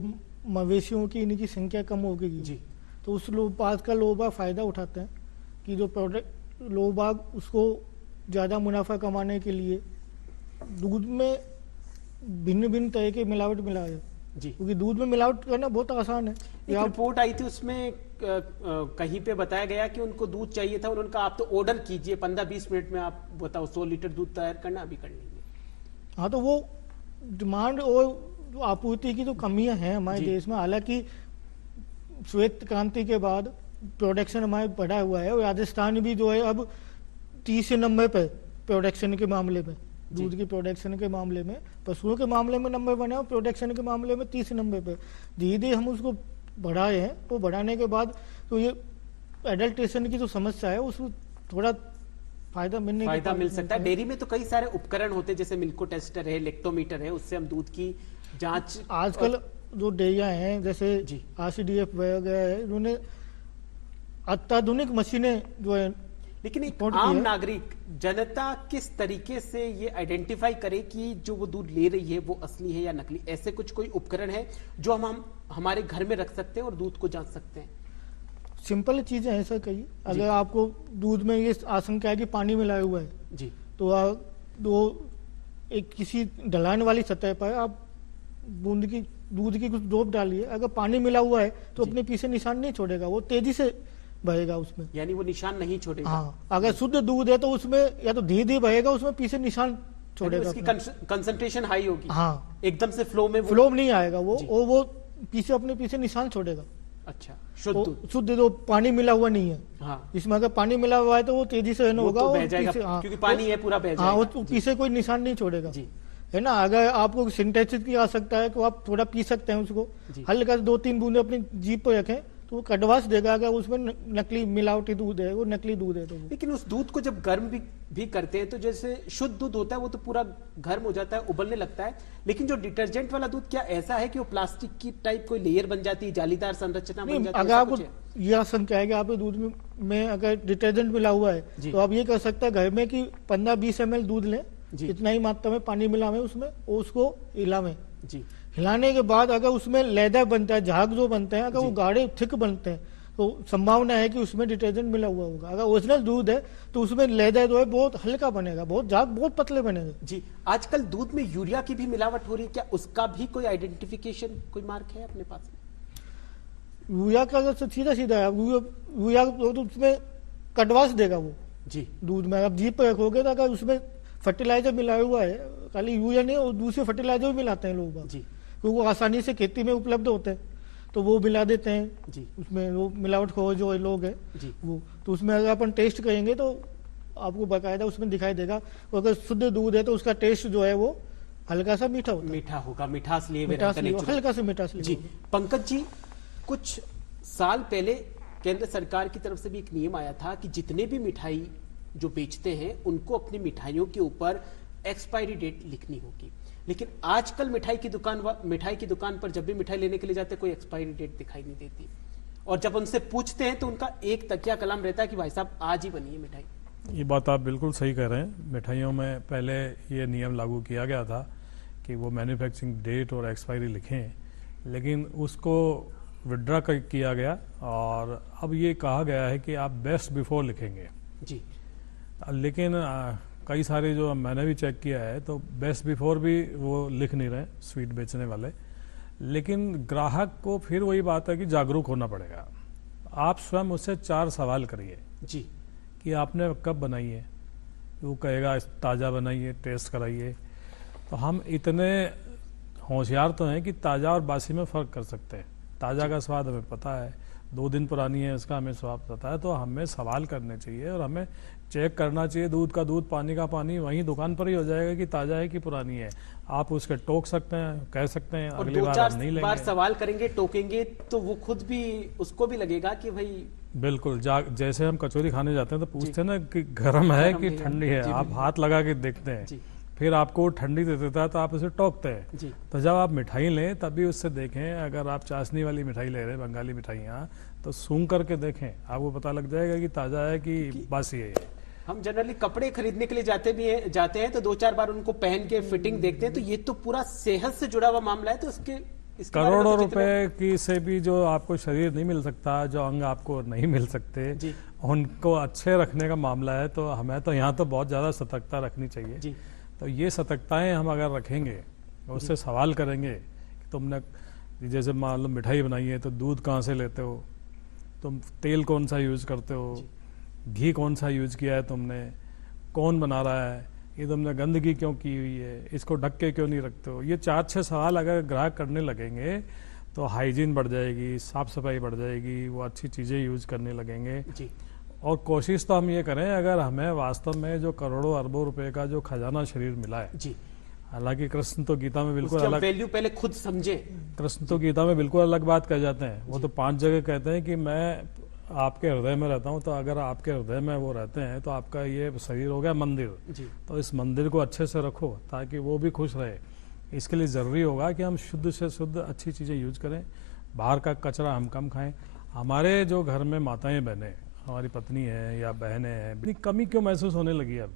मवेशियों की इनकी संख्या कम हो गई जी। तो उस बात का लोग फायदा उठाते हैं कि जो प्रोडक्ट लोग उसको ज्यादा मुनाफा कमाने के लिए दूध में भिन्न भिन्न तरह के मिलावट मिलाए जी, क्योंकि दूध में मिलावट करना बहुत आसान है। एक रिपोर्ट आई थी उसमें कहीं पे बताया गया कि उनको दूध चाहिए था, उन्होंने कहा आप तो ऑर्डर कीजिए 15-20 मिनट में आप बताओ 100 लीटर दूध तैयार करना, अभी कर लेंगे। हाँ, तो वो डिमांड और आपूर्ति की जो कमियां हैं हमारे देश में। हालांकि श्वेत क्रांति के बाद प्रोडक्शन हमारे बढ़ा हुआ है और राजस्थान भी जो है अब 30 नंबर पे प्रोडक्शन के मामले में, दूध की प्रोडक्शन के मामले में, पशुओं के मामले में नंबर बने और प्रोडक्शन के मामले में 30 नंबर पे। धीरे धीरे हम उसको बढ़ाए हैं, वो बढ़ाने के बाद तो ये एडल्ट्रेशन की जो समस्या है उसको थोड़ा फायदा मिल सकता है। डेयरी में तो कई सारे उपकरण होते हैं, जैसे मिल्को टेस्टर है, लेक्टोमीटर है, उससे हम दूध की जांच। आजकल जो डेयरियां हैं जैसे RCDF वगैरह है, उन्होंने अत्याधुनिक मशीनें जो है। लेकिन एक आम नागरिक, जनता किस तरीके से ये आइडेंटिफाई करे कि जो वो दूध ले रही है वो असली है या नकली? ऐसे कोई उपकरण है जो हम हमारे घर में रख सकते हैं और दूध को जांच सकते हैं? सिंपल चीजें हैं सर कई। अगर आपको दूध में ये आशंका है कि पानी मिलाया हुआ है जी, तो एक किसी ढलान वाली सतह पर आप दूध की कुछ डोप डालिए। अगर पानी मिला हुआ है तो अपने पीछे निशान नहीं छोड़ेगा, वो तेजी से बहेगा उसमें, यानी वो निशान नहीं छोड़ेगा। हाँ, अगर शुद्ध दूध है तो उसमें या तो धीरे धीरे बहेगा, उसमें पीछे निशान छोड़ेगा। उसकी कंसंट्रेशन हाई होगी। हाँ, एकदम से फ्लो नहीं आएगा वो, और वो अपने पीछे निशान छोड़ेगा। अच्छा, शुद्ध जो पानी मिला हुआ नहीं है। हाँ, इसमें अगर पानी मिला हुआ है तो वो तेजी से होगा, तो बह जाएगा, क्योंकि पानी है पूरा बह जाएगा। हाँ, वो पीछे कोई निशान नहीं छोड़ेगा जी, है ना। अगर आपको सिंथेसिस की आवश्यकता है तो आप थोड़ा पी सकते हैं उसको, हल्का 2-3 बूंदे अपनी जीभ पर रखें तो वो कड़वास देगा अगर उसमें नकली मिलावटी दूध है, वो नकली दूध है। तो लेकिन उस दूध को जब गर्म भी करते हैं तो जैसे शुद्ध दूध होता है वो तो पूरा गर्म हो जाता है, उबलने लगता है, लेकिन जो डिटर्जेंट वाला दूध क्या ऐसा है कि वो प्लास्टिक की टाइप कोई लेयर बन जाती है, जालीदार संरचना बन जाती है? अगर आपको यह शंका है कि आपके दूध में अगर डिटर्जेंट मिला हुआ है तो आप ये कर सकते हैं घर में कि 15-20 ml दूध लें, इतना ही मात्रा में पानी मिलावें उसमें और उसको हिलावें। हिलाने के बाद अगर उसमें लेदर बनता है, झाग जो बनते हैं, अगर वो गाढ़े थिक बनते हैं तो संभावना है कि उसमें डिटर्जेंट मिला हुआ होगा। अगर ओरिजिनल दूध है तो उसमें लेदर जो है बहुत हल्का बनेगा, बहुत झाग बहुत पतले बनेंगे। जी, आजकल दूध में यूरिया की भी मिलावट हो रही है, क्या उसका भी कोई आइडेंटिफिकेशन, कोई मार्क है अपने पास? यूरिया का अगर सीधा सीधा है, यूरिया तो उसमें कड़वास देगा वो जी दूध में। आप जीप पे रखोगे तो अगर उसमें फर्टिलाइजर मिला हुआ है, खाली यूरिया नहीं और दूसरे फर्टिलाइजर भी मिलाते हैं लोग जी, क्योंकि वो आसानी से खेती में उपलब्ध होते हैं तो वो मिला देते हैं जी। उसमें वो मिलावट खो जो लोग हैं वो, तो उसमें अगर अपन टेस्ट करेंगे तो आपको बाकायदा उसमें दिखाई देगा। अगर शुद्ध दूध है तो उसका टेस्ट जो है वो हल्का सा मीठा होगा, मिठास लिए हल्का सा मिठास जी। पंकज जी, कुछ साल पहले केंद्र सरकार की तरफ से भी एक नियम आया था कि जितने भी मिठाई जो बेचते हैं उनको अपनी मिठाइयों के ऊपर एक्सपायरी डेट लिखनी होगी, लेकिन आजकल मिठाई की दुकान पर जब भी मिठाई लेने के लिए जाते हैं कोई एक्सपायरी डेट दिखाई नहीं देती, और जब उनसे पूछते हैं तो उनका एक तकिया कलाम रहता है कि भाई साहब आज ही बनी है मिठाई। ये बात आप बिल्कुल सही कह रहे हैं। मिठाइयों में पहले ये नियम लागू किया गया था कि वो मैन्युफैक्चरिंग डेट और एक्सपायरी लिखें, लेकिन उसको विड्रा किया गया और अब ये कहा गया है कि आप बेस्ट बिफोर लिखेंगे जी। लेकिन कई सारे जो मैंने भी चेक किया है तो बेस्ट बिफोर भी वो लिख नहीं रहे स्वीट बेचने वाले, लेकिन ग्राहक को फिर वही बात है कि जागरूक होना पड़ेगा। आप स्वयं उससे 4 सवाल करिए जी कि आपने कब बनाई है, वो कहेगा ताज़ा बनाइए, टेस्ट कराइए। तो हम इतने होशियार तो हैं कि ताज़ा और बासी में फ़र्क कर सकते हैं। ताज़ा का स्वाद हमें पता है, 2 दिन पुरानी है उसका हमें स्वाद पता है, तो हमें सवाल करने चाहिए और हमें चेक करना चाहिए। दूध का दूध, पानी का पानी वहीं दुकान पर ही हो जाएगा कि ताज़ा है कि पुरानी है। आप उसके टोक सकते हैं, कह सकते हैं, अगली बार हम नहीं लेंगे। बार सवाल करेंगे, टोकेंगे तो वो खुद भी, उसको भी लगेगा कि भाई बिल्कुल। जैसे हम कचौरी खाने जाते हैं तो पूछते हैं ना कि गर्म है कि ठंडी है, आप हाथ लगा के देखते हैं, फिर आपको ठंडी दे देता है तो आप उसे टोकते हैं। तो जब आप मिठाई लें तब भी उससे देखें, अगर आप चाशनी वाली मिठाई ले रहे हैं, बंगाली मिठाइयाँ, तो सूंघ करके देखें, आपको पता लग जाएगा कि ताज़ा है कि बासी है। हम जनरली कपड़े खरीदने के लिए जाते हैं तो 2-4 बार उनको पहन के फिटिंग देखते हैं, तो ये तो पूरा सेहत से जुड़ा हुआ मामला है, तो इसके करोड़ों रुपए की से भी जो आपको शरीर नहीं मिल सकता, जो अंग आपको नहीं मिल सकते, उनको अच्छे रखने का मामला है। तो हमें तो यहाँ तो बहुत ज़्यादा सतर्कता रखनी चाहिए जी। तो ये सतर्कताएं हम अगर रखेंगे, उससे सवाल करेंगे कि तुमने जैसे मान लो मिठाई बनाई है तो दूध कहाँ से लेते हो, तुम तेल कौन सा यूज़ करते हो, घी कौन सा यूज़ किया है तुमने, कौन बना रहा है, ये तुमने गंदगी क्यों की हुई है, इसको ढक के क्यों नहीं रखते हो। ये 4-6 सवाल अगर ग्राहक करने लगेंगे तो हाइजीन बढ़ जाएगी, साफ सफाई बढ़ जाएगी, वो अच्छी चीज़ें यूज़ करने लगेंगे जी। और कोशिश तो हम ये करें, अगर हमें वास्तव में जो करोड़ों अरबों रुपए का जो खजाना शरीर मिला है जी, हालांकि कृष्ण तो गीता में बिल्कुल अलग वैल्यू पहले खुद समझे। कृष्ण तो गीता में बिल्कुल अलग बात कह जाते हैं। वो तो 5 जगह कहते हैं कि मैं आपके हृदय में रहता हूँ, तो अगर आपके हृदय में वो रहते हैं तो आपका ये शरीर हो गया मंदिर जी। तो इस मंदिर को अच्छे से रखो ताकि वो भी खुश रहे। इसके लिए ज़रूरी होगा कि हम शुद्ध से शुद्ध अच्छी चीज़ें यूज करें, बाहर का कचरा हम कम खाएं। हमारे जो घर में माताएं बहनें, हमारी पत्नी है या बहनें हैं, इतनी कमी क्यों महसूस होने लगी है अब?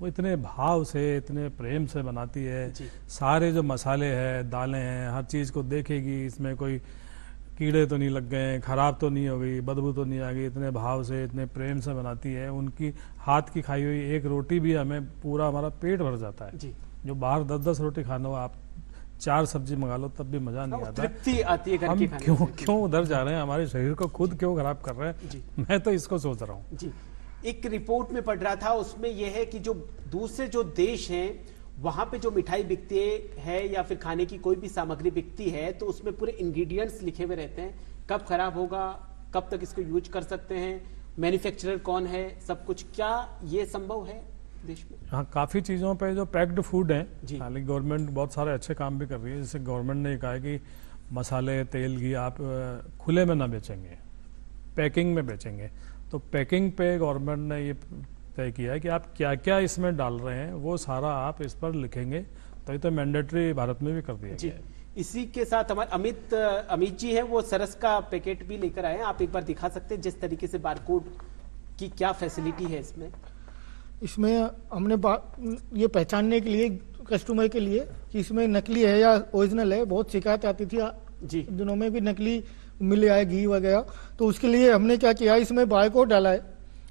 वो इतने भाव से, इतने प्रेम से बनाती है, सारे जो मसाले हैं, दालें हैं, हर चीज़ को देखेगी, इसमें कोई कीड़े तो नहीं लग गए, खराब तो नहीं हो गई, बदबू तो नहीं आ गई, इतने भाव से, इतने प्रेम से बनाती है। उनकी हाथ की खाई हुई एक रोटी भी हमें पूरा हमारा पेट भर जाता है जी। जो बाहर 10-10 रोटी खाना हो, आप 4 सब्जी मंगा लो तब भी मजा नहीं आता। तृप्ति आती है। हम क्यों उधर जा रहे हैं, हमारे शरीर को खुद क्यों खराब कर रहे हैं? मैं तो इसको सोच रहा हूँ जी। एक रिपोर्ट में पढ़ रहा था, उसमें यह है कि जो दूसरे जो देश हैं वहां पे जो मिठाई बिकती है या फिर खाने की कोई भी सामग्री बिकती है तो उसमें पूरे इंग्रेडिएंट्स लिखे हुए रहते हैं, कब खराब होगा, कब तक इसको यूज कर सकते हैं, मैन्युफैक्चरर कौन है, सब कुछ। क्या ये संभव है देश में? हाँ, काफ़ी चीज़ों पे जो पैक्ड फूड है, हालांकि गवर्नमेंट बहुत सारे अच्छे काम भी कर रही है। जैसे गवर्नमेंट ने कहा है कि मसाले, तेल, घी आप खुले में ना बेचेंगे, पैकिंग में बेचेंगे। तो पैकिंग पे गवर्नमेंट ने ये तय किया है कि आप क्या क्या इसमें डाल रहे हैं वो सारा आप इस पर लिखेंगे, तो ये तो मैंडेटरी भारत में भी कर दिया गया है। इसी के साथ हमारे अमित जी हैं, वो सरस का पैकेट भी लेकर आए हैं। आप एक बार दिखा सकते हैं जिस तरीके से बारकोड की क्या फैसिलिटी है इसमें हमने ये पहचानने के लिए कस्टमर के लिए कि इसमें नकली है या ओरिजिनल है, बहुत शिकायत आती थी जी दिनों में भी नकली मिल आए घी वगैरह, तो उसके लिए हमने क्या किया, इसमें बारकोड डाला है।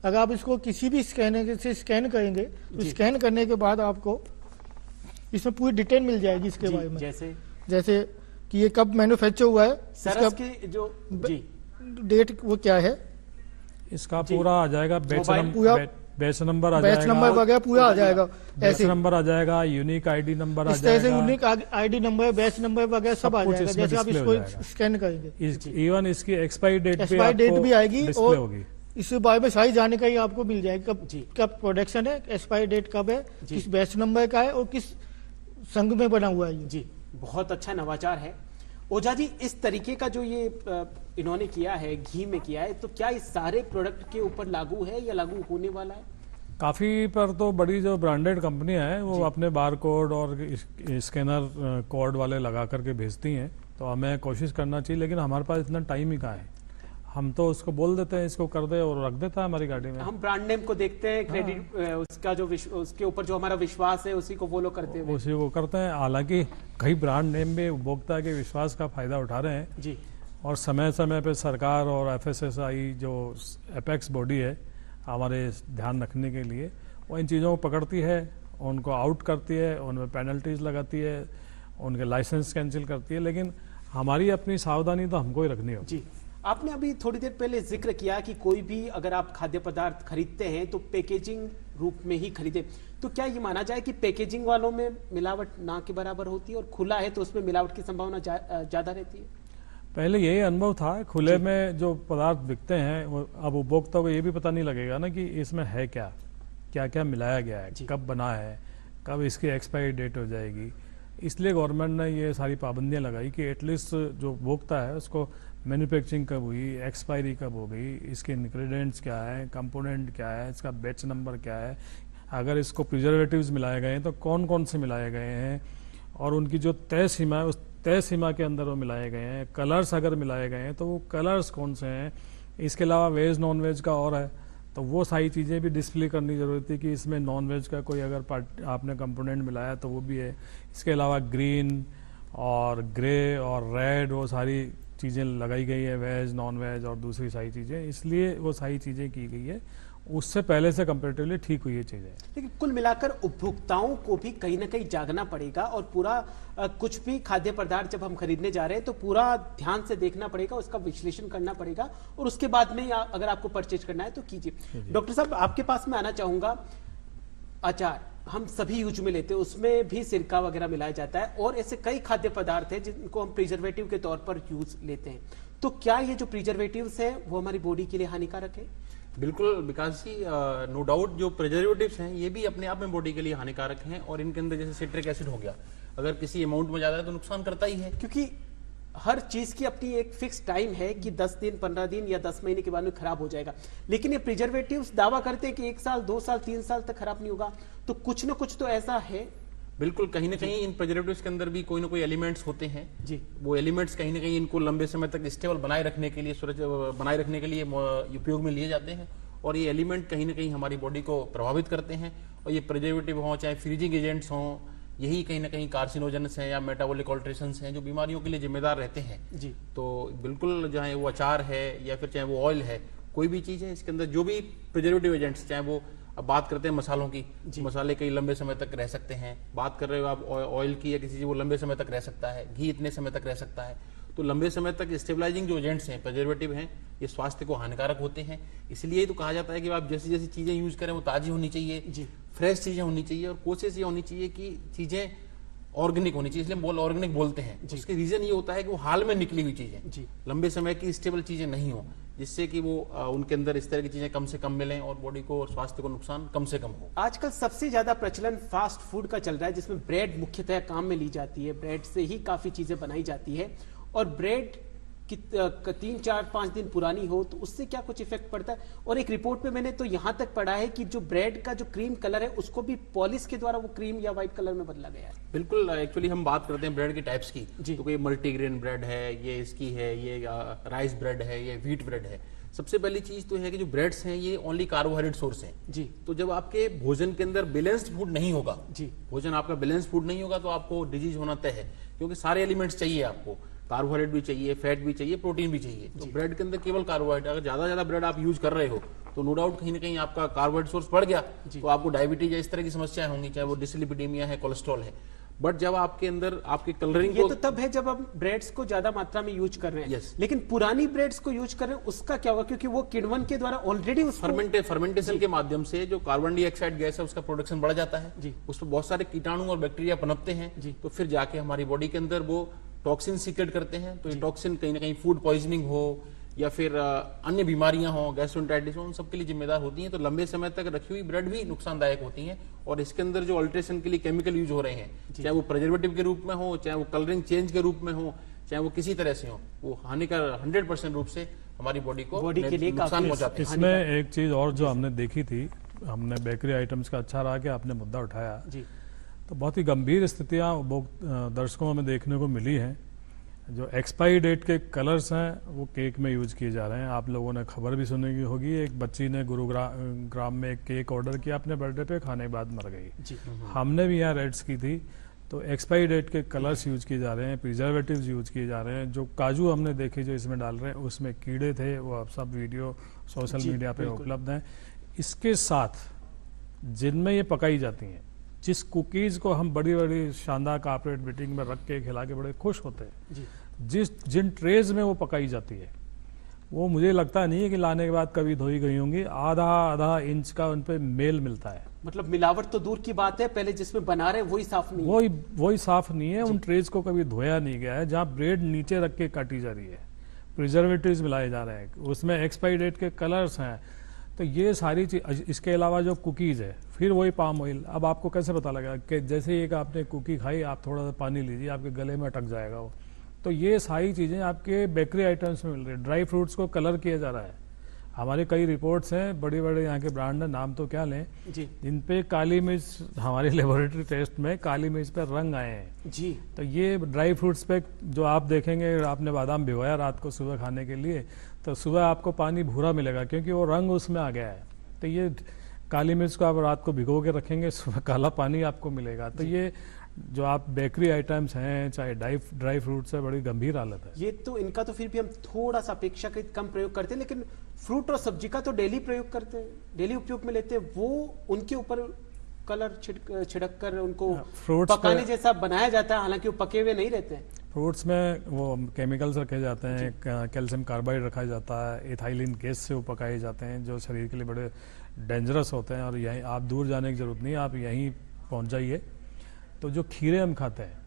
अगर आप इसको किसी भी स्कैनर से स्कैन करेंगे तो स्कैन करने के बाद आपको इसमें पूरी डिटेल मिल जाएगी इसके बारे में, जैसे कि ये कब मैन्युफैक्चर हुआ है, सरस के जो डेट वो क्या है, इसका पूरा आ जाएगा, बैच नंबर आ बैच नंबर वगैरह पूरा आ जाएगा, ऐसे नंबर आ जाएगा, यूनिक आईडी नंबर आ जाएगा, इस तरह से unique ID number, batch number वगैरह सब आ जाएगा जैसे आप इसको स्कैन करेंगे। इवन इसकी एक्सपायरी डेट भी आएगी और इस बारे में सारी जानकारी आपको मिल जाएगी, कब प्रोडक्शन है, एक्सपायरी डेट कब है, किस बैच नंबर का है और किस संघ में बना हुआ है। जी, बहुत अच्छा नवाचार है। ओझा जी, इस तरीके का जो ये इन्होंने किया है, घी में किया है, तो क्या इस सारे प्रोडक्ट के ऊपर लागू है या लागू होने वाला है? काफ़ी पर तो बड़ी जो ब्रांडेड कंपनियां हैं वो अपने बार कोड और स्कैनर कोड वाले लगा करके भेजती हैं, तो हमें कोशिश करना चाहिए, लेकिन हमारे पास इतना टाइम ही कहाँ है। हम तो उसको बोल देते हैं इसको कर दे और रख देता है हमारी गाड़ी में। हम ब्रांड नेम को देखते हैं, क्रेडिट उसका जो उसके ऊपर जो हमारा विश्वास है उसी को फॉलो करते हैं, उसी को करते हैं। हालांकि कई ब्रांड नेम भी उपभोक्ता के विश्वास का फायदा उठा रहे हैं जी, और समय समय पे सरकार और FSSAI जो एपेक्स बॉडी है हमारे ध्यान रखने के लिए, वो इन चीज़ों को पकड़ती है, उनको आउट करती है, उनमें पेनल्टीज लगाती है, उनके लाइसेंस कैंसिल करती है, लेकिन हमारी अपनी सावधानी तो हमको ही रखनी होगी। जी, आपने अभी थोड़ी देर पहले जिक्र किया कि कोई भी अगर आप खाद्य पदार्थ खरीदते हैं तो पैकेजिंग रूप में ही खरीदे, तो क्या ये माना जाए कि पैकेजिंग वालों में मिलावट ना के बराबर होती है और खुला है तो उसमें मिलावट की संभावना ज्यादा रहती है? पहले यही अनुभव था, खुले में जो पदार्थ बिकते हैं वो अब उपभोक्ता को ये भी पता नहीं लगेगा ना कि इसमें है क्या क्या क्या मिलाया गया है, कब बना है, कब इसकी एक्सपायरी डेट हो जाएगी। इसलिए गवर्नमेंट ने ये सारी पाबंदियां लगाई कि एटलीस्ट जो उपभोक्ता है उसको मैन्युफैक्चरिंग कब हुई, एक्सपायरी कब हो गई, इसके इंग्रेडिएंट्स क्या है, कंपोनेंट क्या है, इसका बैच नंबर क्या है, अगर इसको प्रिजर्वेटिव्स मिलाए गए हैं तो कौन कौन से मिलाए गए हैं और उनकी जो तय सीमा है उस तय सीमा के अंदर वो मिलाए गए हैं, कलर्स अगर मिलाए गए हैं तो वो कलर्स कौन से हैं, इसके अलावा वेज नॉन वेज का और है तो वो सारी चीज़ें भी डिस्प्ले करनी जरूरी थी कि इसमें नॉन वेज का कोई अगर आपने कंपोनेंट मिलाया तो वो भी है। इसके अलावा ग्रीन और ग्रे और रेड वो सारी चीज़ें लगाई गई है, वेज नॉन वेज और दूसरी सारी चीज़ें, इसलिए वो सारी चीज़ें की गई है, उससे पहले से कंपेरेटिवली ठीक हुई है चीज़ें। लेकिन कुल मिलाकर उपभोक्ताओं को भी कहीं ना कहीं जागना पड़ेगा और पूरा कुछ भी खाद्य पदार्थ जब हम खरीदने जा रहे हैं तो पूरा ध्यान से देखना पड़ेगा, उसका विश्लेषण करना पड़ेगा और उसके बाद में अगर आपको परचेज करना है तो कीजिए। डॉक्टर साहब, आपके पास में आना चाहूंगा, अचार हम सभी यूज में लेते हैं, उसमें भी सिरका वगैरह मिलाया जाता है और ऐसे कई खाद्य पदार्थ हैं जिनको हम प्रिजर्वेटिव के तौर पर यूज लेते हैं, तो क्या ये जो प्रिजर्वेटिव्स है वो हमारी बॉडी के लिए हानिकारक है? बिल्कुल विकास जी, नो डाउट जो प्रिजर्वेटिव्स हैं ये भी अपने आप में बॉडी के लिए हानिकारक हैं और इनके अंदर जैसे सिट्रिक एसिड हो गया, अगर किसी अमाउंट में ज्यादा है तो नुकसान करता ही है, क्योंकि हर चीज की अपनी एक फिक्स टाइम है कि 10 दिन 15 दिन या 10 महीने के बाद में खराब हो जाएगा, लेकिन ये प्रिजर्वेटिव्स दावा करते हैं कि 1 साल 2 साल 3 साल तक खराब नहीं होगा, तो कुछ ना कुछ तो ऐसा है। बिल्कुल, कहीं ना कहीं इन प्रिजर्वेटिव्स के अंदर भी कोई ना कोई एलिमेंट्स होते हैं जी, वो एलिमेंट्स कहीं ना कहीं इनको लंबे समय तक स्टेबल बनाए रखने के लिए बनाए रखने के लिए उपयोग में लिए जाते हैं और ये एलिमेंट कहीं ना कहीं हमारी बॉडी को प्रभावित करते हैं और ये प्रिजर्वेटिव हों चाहे फ्रीजिंग एजेंट्स हों, यही कहीं ना कहीं कार्सिनोजेनस हैं या मेटाबॉलिक ऑल्ट्रेशंस हैं जो बीमारियों के लिए जिम्मेदार रहते हैं जी। तो बिल्कुल चाहे वो अचार है या फिर चाहे वो ऑयल है, कोई भी चीज़ है इसके अंदर जो भी प्रिजर्वेटिव एजेंट्स, चाहे वो अब बात करते हैं मसालों की, मसाले कई लंबे समय तक रह सकते हैं, बात कर रहे हो आप ऑयल की या किसी चीज़, वो लंबे समय तक रह सकता है, घी इतने समय तक रह सकता है, तो लंबे समय तक स्टेबलाइजिंग जो एजेंट्स हैं, प्रिजर्वेटिव हैं, ये स्वास्थ्य को हानिकारक होते हैं। इसलिए तो कहा जाता है कि आप जैसी जैसी चीज़ें यूज करें वो ताज़ी होनी चाहिए, फ्रेश चीज़ें होनी चाहिए और कोशिश ये होनी चाहिए कि चीज़ें ऑर्गेनिक होनी चाहिए, इसलिए हम ऑर्गेनिक बोलते हैं। उसके रीजन ये होता है कि वो हाल में निकली हुई चीज़ें, लंबे समय की स्टेबल चीज़ें नहीं हो, जिससे कि वो उनके अंदर इस तरह की चीजें कम से कम मिलें और बॉडी को और स्वास्थ्य को नुकसान कम से कम हो। आजकल सबसे ज्यादा प्रचलन फास्ट फूड का चल रहा है, जिसमें ब्रेड मुख्यतः काम में ली जाती है, ब्रेड से ही काफी चीजें बनाई जाती है और ब्रेड कि 3, 4, 5 दिन पुरानी हो तो उससे क्या कुछ इफेक्ट पड़ता है? और एक रिपोर्ट पे मैंने तो यहां तक पढ़ा है कि जो ब्रेड का जो क्रीम कलर है उसको भी पॉलिश के द्वारा वो क्रीम या व्हाइट कलर में बदला गया है। बिल्कुल, एक्चुअली हम बात करते हैं ब्रेड के टाइप्स की, तो कोई मल्टीग्रेन ब्रेड है, ये इसकी है, ये राइस ब्रेड है, ये व्हीट ब्रेड है। सबसे पहली चीज तो है कि जो ब्रेड्स हैं ये ओनली कार्बोहाइड्रेट सोर्स हैं जी। तो जब आपके भोजन के अंदर बैलेंस्ड फूड नहीं होगा जी, भोजन आपका बैलेंस्ड फूड नहीं होगा तो आपको डिजीज होना तय है, क्योंकि सारे एलिमेंट्स चाहिए आपको, कार्बोहाइड्रेट भी चाहिए, फैट भी चाहिए, प्रोटीन भी चाहिए। तो ब्रेड के अंदर केवल कार्बोहाइड्रेट, अगर ज्यादा ब्रेड आप यूज कर रहे हो तो नो डाउट कहीं ना कहीं आपका कार्बोहाइड्रेट सोर्स बढ़ गया तो आपको डायबिटीज या इस तरह की समस्याएं होंगी, चाहे वो डिसलिपिडीमिया है, कोलेस्ट्रॉल है। बट जब आपके अंदर आपके कलरिंग ये तो तब है जब हम ब्रेड्स को ज्यादा मात्रा में यूज कर रहे हैं। लेकिन पुरानी ब्रेड्स को यूज कर रहे हैं उसका क्या होगा, क्योंकि वो किण्वन के द्वारा ऑलरेडी फर्मेंटेशन के माध्यम से जो कार्बन डाइऑक्साइड गैस है उसका प्रोडक्शन बढ़ जाता है, उस पर बहुत सारे कीटाणु और बैक्टीरिया पनपते हैं, तो फिर जाके हमारी बॉडी के अंदर वो टॉक्सिन सीक्रेट करते हैं। तो ये टॉक्सिन कहीं ना कहीं फूड पॉइजनिंग हो या फिर अन्य बीमारियां हो, गैस्ट्रोएंटेराइटिस हो, उन सबके लिए जिम्मेदार होती हैं। तो लंबे समय तक रखी हुई ब्रेड भी नुकसानदायक होती हैं। और इसके अंदर जो अल्ट्रेशन के लिए केमिकल यूज हो रहे हैं, चाहे वो प्रिजर्वेटिव के रूप में हो, चाहे वो कलरिंग चेंज के रूप में हो, चाहे वो किसी तरह से हो, वो हानिकारक 100% रूप से हमारी बॉडी के लिए नुकसान पहुंचाते हैं। इसमें एक चीज और जो हमने देखी थी, हमने बेकरी आइटम्स का अच्छा रहा कि आपने मुद्दा उठाया, तो बहुत ही गंभीर स्थितियां दर्शकों में देखने को मिली हैं। जो एक्सपायरी डेट के कलर्स हैं वो केक में यूज किए जा रहे हैं। आप लोगों ने खबर भी सुनी होगी, एक बच्ची ने गुरुग्राम में एक केक ऑर्डर किया अपने बर्थडे पे, खाने के बाद मर गई। हमने भी यहाँ रेड्स की थी। तो एक्सपायरी डेट के कलर्स यूज किए जा रहे हैं, प्रिजर्वेटिव्स यूज किए जा रहे हैं। जो काजू हमने देखे जो इसमें डाल रहे हैं उसमें कीड़े थे, वो अब सब वीडियो सोशल मीडिया पे उपलब्ध हैं। इसके साथ जिनमें ये पकाई जाती हैं, जिस कुकीज को हम बड़ी बड़ी शानदार कॉर्पोरेट मीटिंग में रख के खिला के बड़े खुश होते हैं, जिन ट्रेज में वो पकाई जाती है वो मुझे लगता नहीं है कि लाने के बाद कभी धोई गई होंगी। आधा इंच का उन पे मेल मिलता है। मतलब मिलावट तो दूर की बात है, पहले जिसमें बना रहे हैं वही साफ नहीं है। वही साफ नहीं है। उन ट्रेज को कभी धोया नहीं गया है। जहाँ ब्रेड नीचे रख के काटी जा रही है, प्रिजर्वेटिव्स मिलाए जा रहे हैं, उसमें एक्सपायरी डेट के कलर्स हैं। तो ये सारी चीज, इसके अलावा जो कुकीज है, फिर वही पाम ऑयल। अब आपको कैसे पता लगा कि जैसे एक आपने कुकी खाई, आप थोड़ा सा पानी लीजिए, आपके गले में अटक जाएगा वो। तो ये सारी चीजें आपके बेकरी आइटम्स में मिल रही है। ड्राई फ्रूट्स को कलर किया जा रहा है। हमारे कई रिपोर्ट्स हैं, बड़े बड़े यहाँ के ब्रांड है, नाम तो क्या लें, जिन पे काली मिर्च, हमारी लेबोरेटरी टेस्ट में काली मिर्च पे रंग आए हैं जी। तो ये ड्राई फ्रूट्स पे जो आप देखेंगे, आपने बादाम भिगोया रात को सुबह खाने के लिए, तो सुबह आपको पानी भूरा मिलेगा क्योंकि वो रंग उसमें आ गया है। तो ये काली मिर्च को आप रात को भिगो के रखेंगे, सुबह काला पानी आपको मिलेगा। तो ये जो आप बेकरी आइटम्स हैं, चाहे ड्राई फ्रूट्स है, बड़ी गंभीर हालत है। ये तो इनका तो फिर भी हम थोड़ा सा अपेक्षाकृत कम प्रयोग करते हैं, लेकिन फ्रूट और सब्जी का तो डेली प्रयोग करते हैं, डेली उपयोग में लेते हैं। वो उनके ऊपर कलर छिड़क कर उनको पकाने जैसा बनाया जाता है, हालांकि वो पके हुए नहीं रहते हैं। फ्रूट्स में वो केमिकल्स रखे जाते हैं, कैल्शियम कार्बाइड रखा जाता है, इथाइलिन गैस से वो पकाए जाते हैं, जो शरीर के लिए बड़े डेंजरस होते हैं। और यहीं आप दूर जाने की जरूरत नहीं है, आप यहीं पहुंच जाइए। तो जो खीरे हम खाते हैं,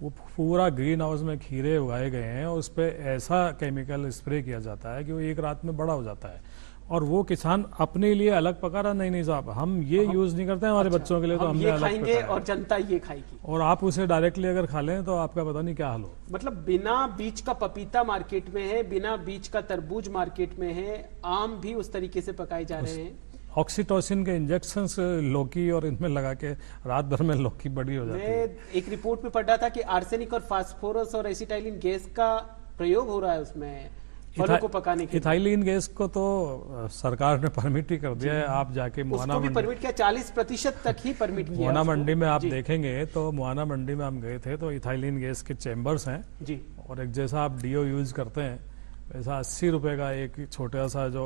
वो पूरा ग्रीन हाउस में खीरे उगाए गए हैं, उस पर ऐसा केमिकल स्प्रे किया जाता है कि वो एक रात में बड़ा हो जाता है। और वो किसान अपने लिए अलग पका रहा, नहीं साहब, हम ये यूज नहीं करते हैं हमारे बच्चों के लिए, तो हमने अलग खाएंगे और जनता ये खाएगी। और आप उसे डायरेक्टली अगर खा लें तो आपका पता नहीं क्या हाल हो। मतलब बिना बीज का पपीता मार्केट में है, बिना बीज का तरबूज मार्केट में है, आम भी उस तरीके से पकाए जा रहे हैं। ऑक्सीटोसिन के इंजेक्शंस लौकी और इनमें लगा के रात भर में लौकी बड़ी हो जाती है। एक रिपोर्ट में पढ़ा था कि आर्सेनिक और फास्फोरस और एसिटाइलिन गैस का प्रयोग हो रहा है उसमें फलों को पकाने के। इथाइलिन गैस को तो सरकार ने परमिट ही कर दिया है। आप जाके मुआना मंडी परमिट किया, 40% तक ही परमिट किया। मुआना मंडी में आप देखेंगे तो मुआना मंडी में हम गए थे तो इथाइलिन गैस के चैम्बर्स हैं जी। और एक जैसा आप डीओ यूज करते हैं वैसा 80 रुपए का एक छोटा सा जो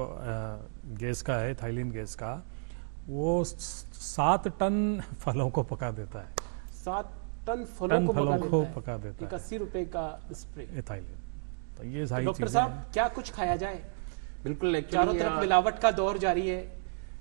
गैस का है, इथाइलिन गैस का, वो 7 टन फलों को पका देता है। 7 टन फलों को पका देता है। 80 रुपए का स्प्रे इथाइलिन। तो ये सारी डॉक्टर साहब क्या कुछ खाया जाए? बिल्कुल, चारों तरफ मिलावट का दौर जारी है,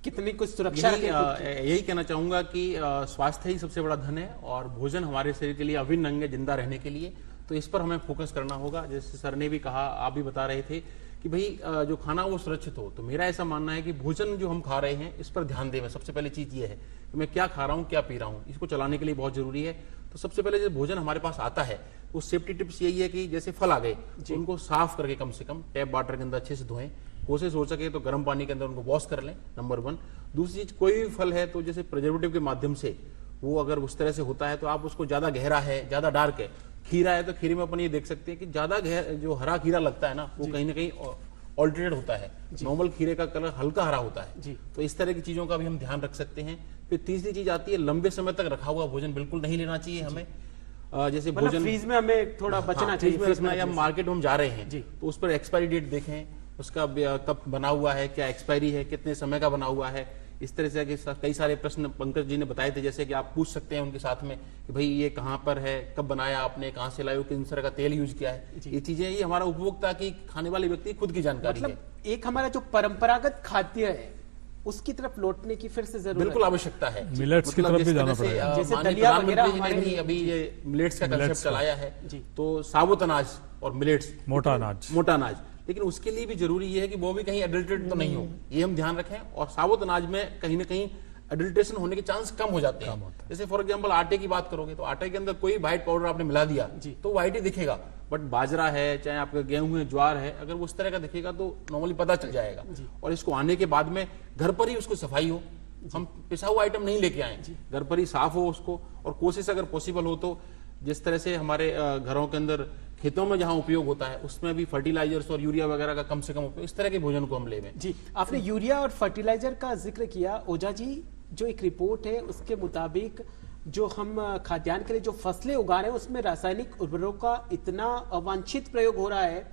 कितनी कुछ सुरक्षा यही कहना चाहूंगा कि स्वास्थ्य ही सबसे बड़ा धन है और भोजन हमारे शरीर के लिए अभिन्न अंग है जिंदा रहने के लिए। तो इस पर हमें फोकस करना होगा। जैसे सर ने भी कहा, आप भी बता रहे थे कि भाई जो खाना वो सुरक्षित हो। तो मेरा ऐसा मानना है कि भोजन जो हम खा रहे हैं इस पर ध्यान दें। सबसे पहले चीज ये है कि मैं क्या खा रहा हूँ, क्या पी रहा हूँ, इसको चलाने के लिए बहुत जरूरी है। तो सबसे पहले जब भोजन हमारे पास आता है, उस सेफ्टी टिप्स यही है कि जैसे फल आ गए तो उनको साफ करके कम से कम टैप वाटर के अंदर अच्छे से धोएं, कोशिश हो सके तो गर्म पानी के अंदर उनको वॉश कर लें, नंबर 1। दूसरी चीज, कोई भी फल है तो जैसे प्रिजर्वेटिव के माध्यम से वो अगर उस तरह से होता है तो आप उसको ज्यादा गहरा है, ज्यादा डार्क है, खीरा है तो खीरे में अपन ये देख सकते हैं कि ज्यादा जो हरा खीरा लगता है ना, वो कहीं ना कहीं ऑल्टरेटेड होता है, नॉर्मल खीरे का कलर हल्का हरा होता है। तो इस तरह की चीजों का भी हम ध्यान रख सकते हैं। फिर तीसरी चीज आती है, लंबे समय तक रखा हुआ भोजन बिल्कुल नहीं लेना चाहिए हमें। जैसे मतलब भोजन फ्रीज में हमें थोड़ा बचना चाहिए, फ्रीज में या मार्केट में हम जा रहे हैं तो उस पर एक्सपायरी डेट देखें, उसका कब बना हुआ है, क्या एक्सपायरी है, कितने समय का बना हुआ है। इस तरह से कई सारे प्रश्न पंकज जी ने बताए थे, जैसे कि आप पूछ सकते हैं उनके साथ में कि भाई ये कहाँ पर है, कब बनाया आपने, कहाँ से लाए हो, किस तरह का तेल यूज किया है। ये चीजें ही हमारा उपभोक्ता की, खाने वाले व्यक्ति खुद की जानकारी है। एक हमारा जो परंपरागत खाद्य है उसकी तरफ लौटने की फिर से जरूरत बिल्कुल आवश्यकता है। मिलेट्स की तरफ भी जाना पड़ेगा। जैसे दलिया वगैरह प्रधानमंत्री जी ने भी अभी ये मिलेट्स का कंसेप्ट चलाया है, तो साबुत अनाज और मिलेट्स, मोटा अनाज, लेकिन उसके लिए भी जरूरी ये है कि वो भी कहीं एडल्ट्रेट तो नहीं हो, ये हम ध्यान रखें। और साबुत अनाज में कहीं ना कहीं एडल्ट्रेशन होने के चांस कम हो जाते हैं। जैसे फॉर एग्जांपल आटे की बात करोगे तो आटे के अंदर कोई व्हाइट पाउडर आपने मिला दिया तो व्हाइट ही दिखेगा, बट बाजरा है, चाहे आपका गेहूं है, ज्वार है, अगर वो उस तरह का दिखेगा तो नॉर्मली पता चल जाएगा। और इसको आने के बाद में घर पर ही उसको सफाई हो, हम पिसा हुआ आइटम नहीं लेके आए, घर पर ही साफ हो उसको। और कोशिश अगर पॉसिबल हो तो जिस तरह से हमारे घरों के अंदर खेतों में जहां उपयोग होता है उसमें भी फर्टिलाइजर्स और यूरिया वगैरह का कम से कम उपयोग, इस तरह के भोजन को हम लेवें। जी, आपने यूरिया और फर्टिलाइजर का जिक्र किया। ओझा जी, जो एक रिपोर्ट है उसके मुताबिक जो हम खाद्यान्न के लिए जो फसलें उगा रहे हैं उसमें रासायनिक उर्वरकों का इतना अवांछित प्रयोग हो रहा है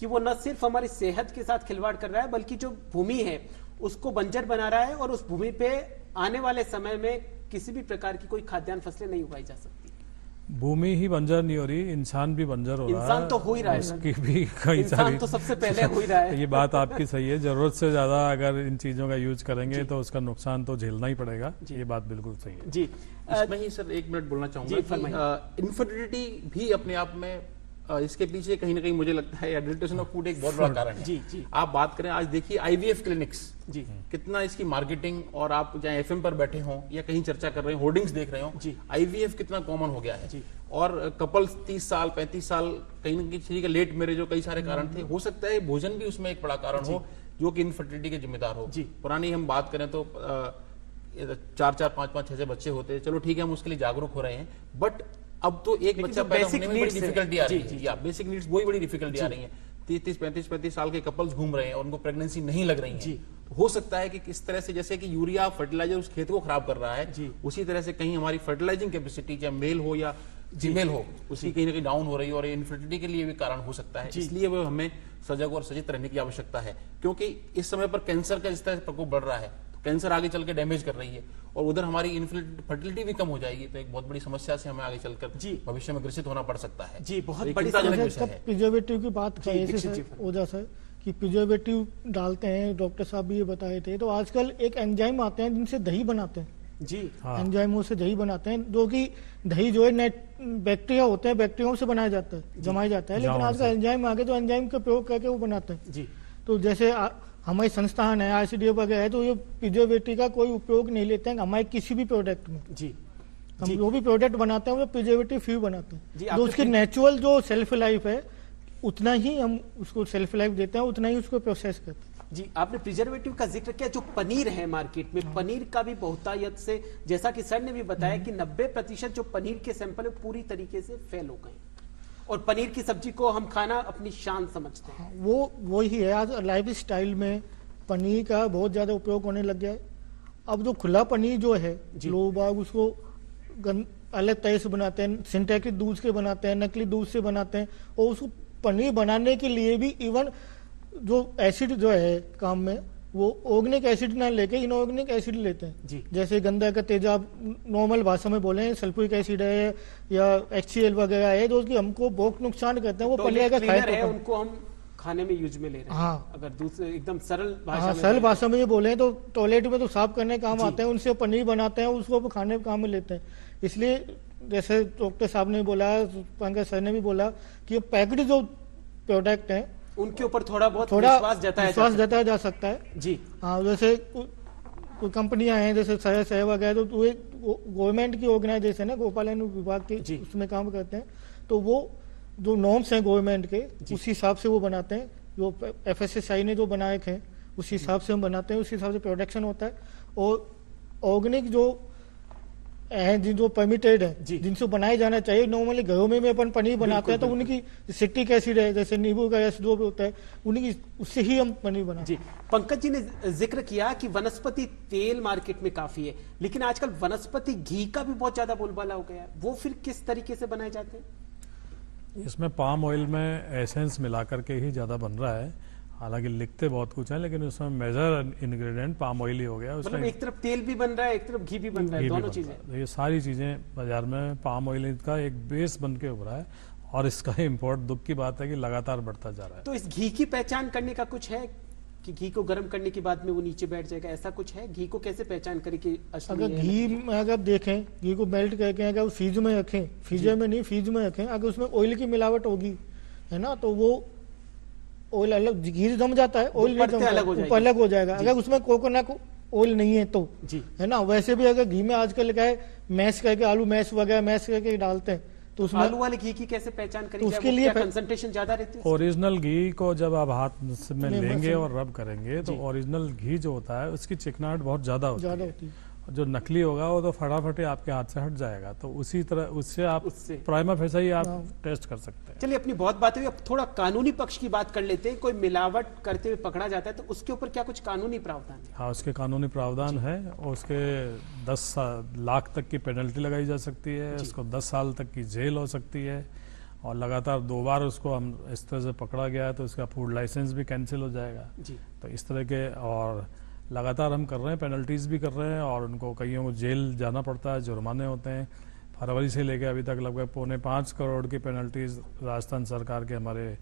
कि वो न सिर्फ हमारी सेहत के साथ खिलवाड़ कर रहा है बल्कि जो भूमि है उसको बंजर बना रहा है, और उस भूमि पे आने वाले समय में किसी भी प्रकार की कोई खाद्यान्न फसलें नहीं उगाई जा सकती। भूमि ही बंजर नहीं हो रही, इंसान भी बंजर हो रहा है। इंसान तो हो ही रहा है, उसकी भी कई इंसान सारी तो सबसे पहले हो ही रहा है। ये बात आपकी सही है, जरूरत से ज्यादा अगर इन चीजों का यूज करेंगे तो उसका नुकसान तो झेलना ही पड़ेगा। ये बात बिल्कुल सही है जी। इसमें ही सर 1 मिनट बोलना चाहूंगा कि इनफर्टिलिटी भी अपने आप में इसके पीछे कहीं ना कहीं मुझे लगता है एडल्ट्रेशन ऑफ फूड एक बहुत बड़ा कारण है। जी। आप बात करें, आज देखिए आईवीएफ क्लिनिक्स जी, कितना इसकी मार्केटिंग, और आप चाहे एफएम पर बैठे हों या कहीं चर्चा कर रहे हो, होर्डिंग्स देख रहे हो, आईवीएफ कितना कॉमन हो गया है। और कपल्स 30 साल 35 साल कहीं ना कहीं का लेट मैरिज हो, कई सारे कारण थे। हो सकता है भोजन भी उसमें एक बड़ा कारण हो जो कि इनफर्टिलिटी के जिम्मेदार हो। पुरानी हम बात करें तो 4-4 5-5 6 बच्चे होते, चलो ठीक है हम उसके लिए जागरूक हो रहे हैं, बट अब तो एक बच्चा पैदा होने में बड़ी डिफिकल्टी आ रही है, या बेसिक नीड्स वही बड़ी डिफिकल्टी आ रही है। 30-35 साल के कपल्स घूम रहे हैं और उनको प्रेगनेंसी नहीं लग रही है। तो हो सकता है कि किस तरह से, जैसे कि यूरिया फर्टिलाइजर उस खेत को खराब कर रहा है, उसी तरह से कहीं हमारी फर्टिलाइजिंग कैपेसिटी, चाहे मेल हो या फीमेल हो, उसकी कहीं ना कहीं डाउन हो रही है, और इनफर्टिलिटी के लिए भी कारण हो सकता है। इसलिए वो हमें सजग और सचेत रहने की आवश्यकता है, क्योंकि इस समय पर कैंसर का इस तरह से प्रकोप बढ़ रहा है, तो कैंसर आगे चल के डैमेज कर रही है, और उधर हमारी फर्टिलिटी भी कम हो जाएगी, तो एक बहुत बड़ी समस्या से हमें आगे चलकर भविष्य में ग्रसित होना पड़ सकता है। जी, बहुत बड़ी प्रिजर्वेटिव की बात कही ओझा सर कि प्रिजर्वेटिव डालते हैं, डॉक्टर साहब भी ये बताए थे। तो आजकल एक एंजाइम आते हैं जिनसे दही बनाते हैं जी, एंजाइमों से दही बनाते हैं, जो कि दही जो है बैक्टीरिया होते हैं, बैक्टीरिया से बनाया जाता है, जमाया जाता है, लेकिन आजकल एंजाइम आ गए तो एंजाइम का प्रयोग करके वो बनाते हैं जी। तो जैसे हमारे संस्थान है आईसीडीएफ वगैरह है, तो ये प्रिजर्वेटिव का कोई उपयोग नहीं लेते हैं हमारे किसी भी प्रोडक्ट में जी। हम जो भी प्रोडक्ट बनाते हैं वो प्रिजर्वेटिव फ्री बनाते हैं, जो उसकी नेचुरल जो सेल्फ लाइफ है उतना ही हम उसको सेल्फ लाइफ देते हैं, उतना ही उसको प्रोसेस करते हैं जी। आपने प्रिजर्वेटिव का जिक्र किया, जो पनीर है मार्केट में, पनीर का भी बहुतायत से, जैसा कि सर ने भी बताया कि 90% जो पनीर के सैंपल है पूरी तरीके से फेल हो गए, और पनीर की सब्जी को हम खाना अपनी शान समझते हैं। वो ही है, आज लाइफ स्टाइल में पनीर का बहुत ज्यादा उपयोग होने लग गया है। अब जो खुला पनीर जो है, लोग बाग उसको अलग तरह से बनाते हैं, सिंथेटिक दूध से बनाते हैं, नकली दूध से बनाते हैं, और उसको पनीर बनाने के लिए भी इवन जो एसिड जो है काम में, वो ऑर्गेनिक एसिड ना लेके इनऑर्गेनिक एसिड लेते हैं जी। जैसे गंदा का तेजाब नॉर्मल भाषा में बोले सल्फ्यूरिक एसिड है या HCl वगैरह है, जो कि हमको बहुत नुकसान करते हैं। वो पनीर का है, उनको हम खाने में यूज में ले रहे हैं। हाँ, अगर दूसरे एकदम सरल भाषा में, सरल भाषा में ये बोले तो टॉयलेट में तो साफ करने काम आते हैं, उनसे पनीर बनाते हैं, उसको खाने के काम में लेते हैं। इसलिए जैसे डॉक्टर साहब ने बोला, पंकज सर ने भी बोला कि पैकेट जो प्रोडक्ट है उनके ऊपर थोड़ा विश्वास जताया जा सकता है जी। हाँ, जैसे कोई कंपनियां हैं जैसे सहयोग है, तो ये गवर्नमेंट की ऑर्गेनाइजेशन है, गोपालन विभाग की, उसमें काम करते हैं। तो वो जो नॉर्म्स हैं गवर्नमेंट के, उस हिसाब से वो बनाते हैं। जो FSSAI ने जो बनाए हैं उस हिसाब से हम बनाते हैं, उस हिसाब से प्रोडक्शन होता है। और ऑर्गेनिक जो हैं जो परमिटेड है, जिनसे बनाया जाना चाहिए, नॉर्मली घरों में अपन पनीर बनाते हैं तो उनकी सिट्रिक एसिड है, जैसे नींबू का रस जो भी होता है, उनकी उससे ही हम पनीर बनाते हैं। पंकज जी ने जिक्र किया कि वनस्पति तेल मार्केट में काफी है, लेकिन आजकल वनस्पति घी का भी बहुत ज्यादा बोलबाला हो गया है, वो फिर किस तरीके से बनाए जाते हैं? इसमें पाम ऑयल में एसेंस मिला करके ही ज्यादा बन रहा है। हालांकि लिखते बहुत कुछ है, लेकिन उसमें मेजर इंग्रेडिएंट पाम ऑयल ही हो गया। मतलब एक तरफ तेल भी बन रहा है, एक तरफ घी भी बन रहा है, दोनों चीजें। ये सारी चीजें बाजार में पाम ऑयल का एक बेस बन के उभरा है, और इसका इम्पोर्ट दुख की बात है कि लगातार बढ़ता जा रहा है। तो इस घी की पहचान करने का कुछ है कि घी को गर्म करने के बाद में वो नीचे बैठ जाएगा, ऐसा कुछ है? घी को कैसे पहचान करें कि अगर घी में अगर देखें, घी को मेल्ट करके अगर फ्रीज में रखें, फ्रीजर में नहीं फ्रीज में रखें, अगर उसमें ऑयल की मिलावट होगी, है ना, तो वो ऑयल अलग, घी जम जाता है, ऑयल नहीं जमता, अलग हो जाएगा। अगर उसमें कोकोनट ऑयल नहीं है तो, है ना। वैसे भी अगर घी में आजकल क्या है, मैश करके आलू मैश वगैरह मैश करके डालते हैं, तो उसमें आलू वाले घी की कैसे पहचान करें? उसके लिए कंसंट्रेशन ज्यादा रहती है। ओरिजिनल घी को जब आप हाथ में लेंगे और रब करेंगे तो ओरिजिनल घी जो होता है उसकी चिकनाहट बहुत ज्यादा होती है। जो नकली होगा वो तो फटाफट आपके हाथ से हट जाएगा। तो उसी तरह उससे आप प्राइमा फेसा ही आप टेस्ट कर सकते हैं। चलिए, अपनी बहुत बात हुई, अब थोड़ा कानूनी पक्ष की बात कर लेते हैं। कोई मिलावट करते हुए पकड़ा जाता है तो उसके ऊपर क्या कुछ कानूनी प्रावधान है? हाँ, उसके कानूनी प्रावधान है, और उसके 10 लाख तक की पेनल्टी लगाई जा सकती है, उसको 10 साल तक की जेल हो सकती है, और लगातार 2 बार उसको हम इस तरह से पकड़ा गया है तो उसका फूड लाइसेंस भी कैंसिल हो जाएगा। तो इस तरह के और लगातार हम कर रहे हैं, पेनल्टीज भी कर रहे हैं, और उनको कईयों को जेल जाना पड़ता है, जुर्माने होते हैं। फरवरी से लेकर अभी तक लगभग 4.25 करोड़ की पेनल्टीज राजस्थान सरकार के हमारे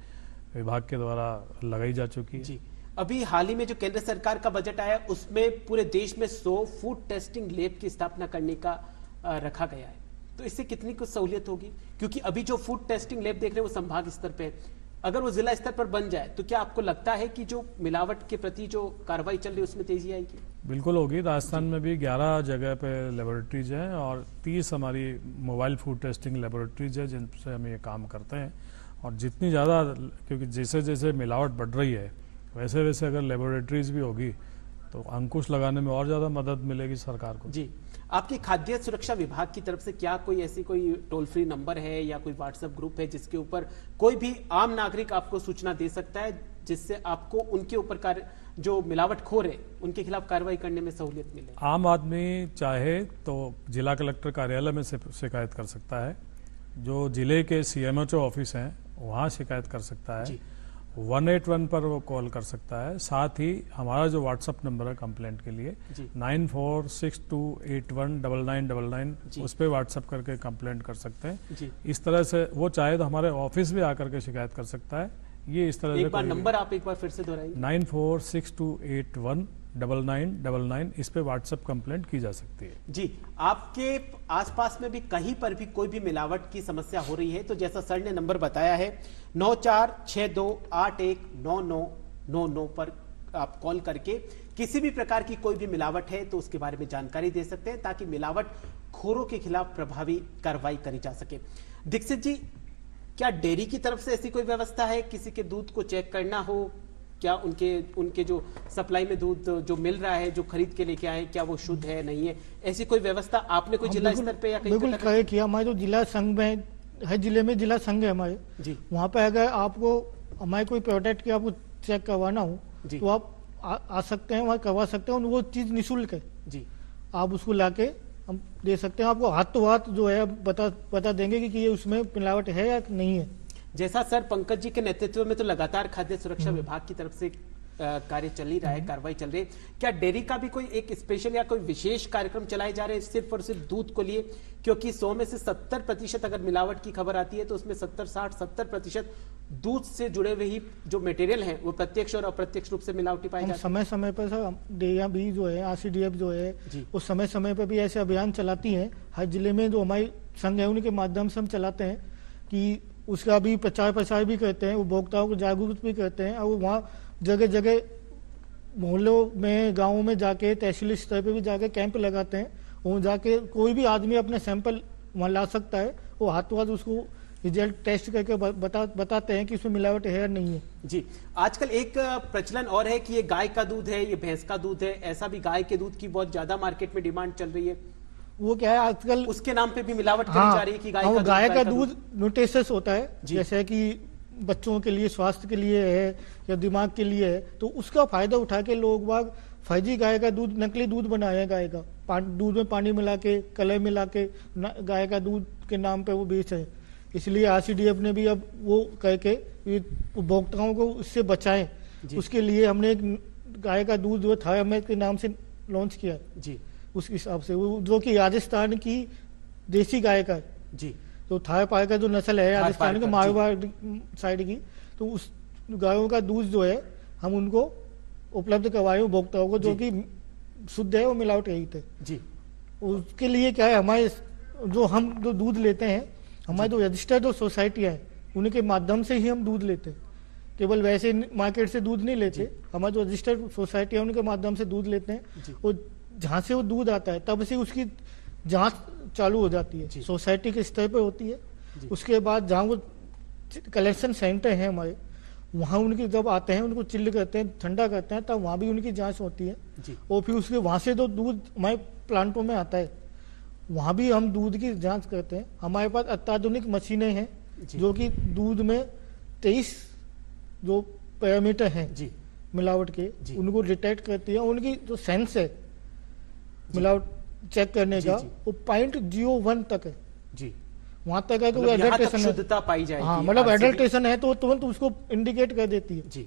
विभाग के द्वारा लगाई जा चुकी है। अभी हाल ही में जो केंद्र सरकार का बजट आया उसमें पूरे देश में 100 फूड टेस्टिंग लैब की स्थापना करने का रखा गया है, तो इससे कितनी कुछ सहूलियत होगी? क्योंकि अभी जो फूड टेस्टिंग लैब देख रहे हैं वो संभाग स्तर पे है, अगर वो जिला स्तर पर बन जाए तो क्या आपको लगता है कि जो मिलावट के प्रति जो कार्रवाई चल रही है उसमें तेजी आएगी? बिल्कुल होगी। राजस्थान में भी 11 जगह पे लेबोरेटरीज हैं, और 30 हमारी मोबाइल फूड टेस्टिंग लेबोरेटरीज है जिनसे हम ये काम करते हैं। और जितनी ज़्यादा, क्योंकि जैसे जैसे मिलावट बढ़ रही है वैसे वैसे अगर लेबोरेटरीज भी होगी तो अंकुश लगाने में और ज़्यादा मदद मिलेगी सरकार को। जी, आपके खाद्य सुरक्षा विभाग की तरफ से क्या कोई ऐसी कोई टोल फ्री नंबर है या कोई व्हाट्सएप ग्रुप है जिसके ऊपर कोई भी आम नागरिक आपको सूचना दे सकता है, जिससे आपको उनके ऊपर जो मिलावटखोर है उनके खिलाफ कार्रवाई करने में सहूलियत मिले? आम आदमी चाहे तो जिला कलेक्टर कार्यालय में शिकायत कर सकता है, जो जिले के CMHO ऑफिस हैं वहाँ शिकायत कर सकता है, 181 पर वो कॉल कर सकता है। साथ ही हमारा जो व्हाट्सएप नंबर है कंप्लेंट के लिए 9462819999, उस पर व्हाट्सएप करके कंप्लेंट कर सकते हैं। इस तरह से वो चाहे तो हमारे ऑफिस भी आकर के शिकायत कर सकता है। ये इस तरह एक बार नंबर आप एक बार फिर से दोहराइए। 9462819999, इस पे व्हाट्सएप कंप्लेंट की जा सकती है। जी, आपके आसपास में भी कहीं पर भी कोई भी मिलावट की समस्या हो रही है तो जैसा सर ने नंबर बताया है 9462819999 पर आप कॉल करके किसी भी प्रकार की कोई भी मिलावट है तो उसके बारे में जानकारी दे सकते हैं, ताकि मिलावट खोरों के खिलाफ प्रभावी कार्रवाई करी जा सके। दीक्षित जी, क्या डेयरी की तरफ से ऐसी कोई व्यवस्था है, किसी के दूध को चेक करना हो, क्या उनके जो सप्लाई में दूध जो मिल रहा है, जो खरीद के लेके आए, क्या वो शुद्ध है नहीं है, ऐसी कोई व्यवस्था आपने कोई जिला स्तर पे या कहीं पे किया? हमारे जो जिला संघ में हर जिले में जिला संघ है हमारे जी, वहाँ पे अगर आपको हमारे कोई प्रोडक्ट की आपको चेक करवाना हो तो आप आ सकते हैं, वहाँ करवा सकते हैं, वो चीज निःशुल्क है जी। आप उसको लाके हम दे सकते हैं, आपको हाथ तो हाथ जो है बता देंगे कि ये उसमें मिलावट है या नहीं है। जैसा सर पंकज जी के नेतृत्व में तो लगातार खाद्य सुरक्षा विभाग की तरफ से कार्य चल ही रहा है, कार्रवाई चल रही है, क्या डेयरी का भी कोई एक स्पेशल या कोई विशेष कार्यक्रम चलाए जा रहे हैं सिर्फ और सिर्फ दूध को लिए? क्योंकि 100 में से 70% अगर मिलावट की खबर आती है तो उसमें 70-60-70% दूध से जुड़े हुए ही जो मटेरियल है वो प्रत्यक्ष और अप्रत्यक्ष रूप से मिलावटी पाए जाते हैं। समय समय पर सर डेया भी जो है, RCDF जो है वो समय समय पर भी ऐसे अभियान चलाती है। हर जिले में जो हमारी संघ है उनके माध्यम से हम चलाते हैं कि उसका भी प्रचार प्रसार भी करते हैं, उपभोक्ताओं को जागरूक भी करते हैं, और वहाँ जगह जगह मोहल्लों में, गाँवों में जाके, तहसील स्तर पे भी जाके कैंप लगाते हैं। वहाँ जाके कोई भी आदमी अपने सैंपल वहाँ ला सकता है, वो हाथों हाथ उसको रिजल्ट टेस्ट करके बताते हैं कि उसमें मिलावट है या नहीं है। जी, आजकल एक प्रचलन और है कि ये गाय का दूध है, ये भैंस का दूध है, ऐसा भी गाय के दूध की बहुत ज्यादा मार्केट में डिमांड चल रही है। वो क्या है आजकल उसके नाम पे भी मिलावट करी हाँ, जा रही है कि गाय का दूध न्यूट्रिशियस होता है, जी। जैसे कि बच्चों के लिए, स्वास्थ्य के लिए है या दिमाग के लिए है, तो उसका फायदा उठा के लोग बाग फर्जी गाय का दूध, नकली दूध बनाए हैं गाय का, दूध में पानी मिला के, कलर मिला के गाय का दूध के नाम पे वो बेच है। इसलिए आरसीडीएफ ने भी अब वो कह के उपभोक्ताओं को उससे बचाएं, उसके लिए हमने एक गाय का दूध जो थायरामेट के नाम से लॉन्च किया जी। उस हिसाब से, वो जो कि राजस्थान की देसी गाय का है जी। तो थारपार का जो नस्ल है राजस्थान के मारवाड़ साइड की, तो उस गायों का दूध जो है हम उनको उपलब्ध करवाए उपभोक्ताओं को, जो कि शुद्ध है, वो मिलावट रहित है जी। उसके लिए क्या है, हमारे जो दूध लेते हैं, हमारे जो रजिस्टर्ड जो सोसाइटियाँ हैं उनके माध्यम से ही हम दूध लेते हैं, केवल वैसे मार्केट से दूध नहीं लेते। हमारे जो रजिस्टर्ड सोसाइटी है उनके माध्यम से दूध लेते हैं, और जहाँ से वो दूध आता है तब से उसकी जांच चालू हो जाती है, सोसाइटी के स्तर पे होती है। उसके बाद जहाँ वो कलेक्शन सेंटर है हमारे, वहाँ उनकी जब आते हैं उनको चिल्ड करते हैं, ठंडा करते हैं, तब वहाँ भी उनकी जांच होती है। और फिर उसके वहाँ से जो दूध हमारे प्लांटों में आता है, वहाँ भी हम दूध की जांच करते हैं। हमारे पास अत्याधुनिक मशीनें हैं जो कि दूध में 23 जो पैरामीटर हैं मिलावट के, उनको डिटेक्ट करती है। उनकी जो सेंस है मिलावट चेक करने का, वो 0.01 तक है जी, वहां तक है। तो मतलब एडल्ट्रेशन शुद्धता पाई जाएगी। हाँ, मतलब एडल्ट्रेशन है तो तुरंत उसको इंडिकेट कर देती है जी।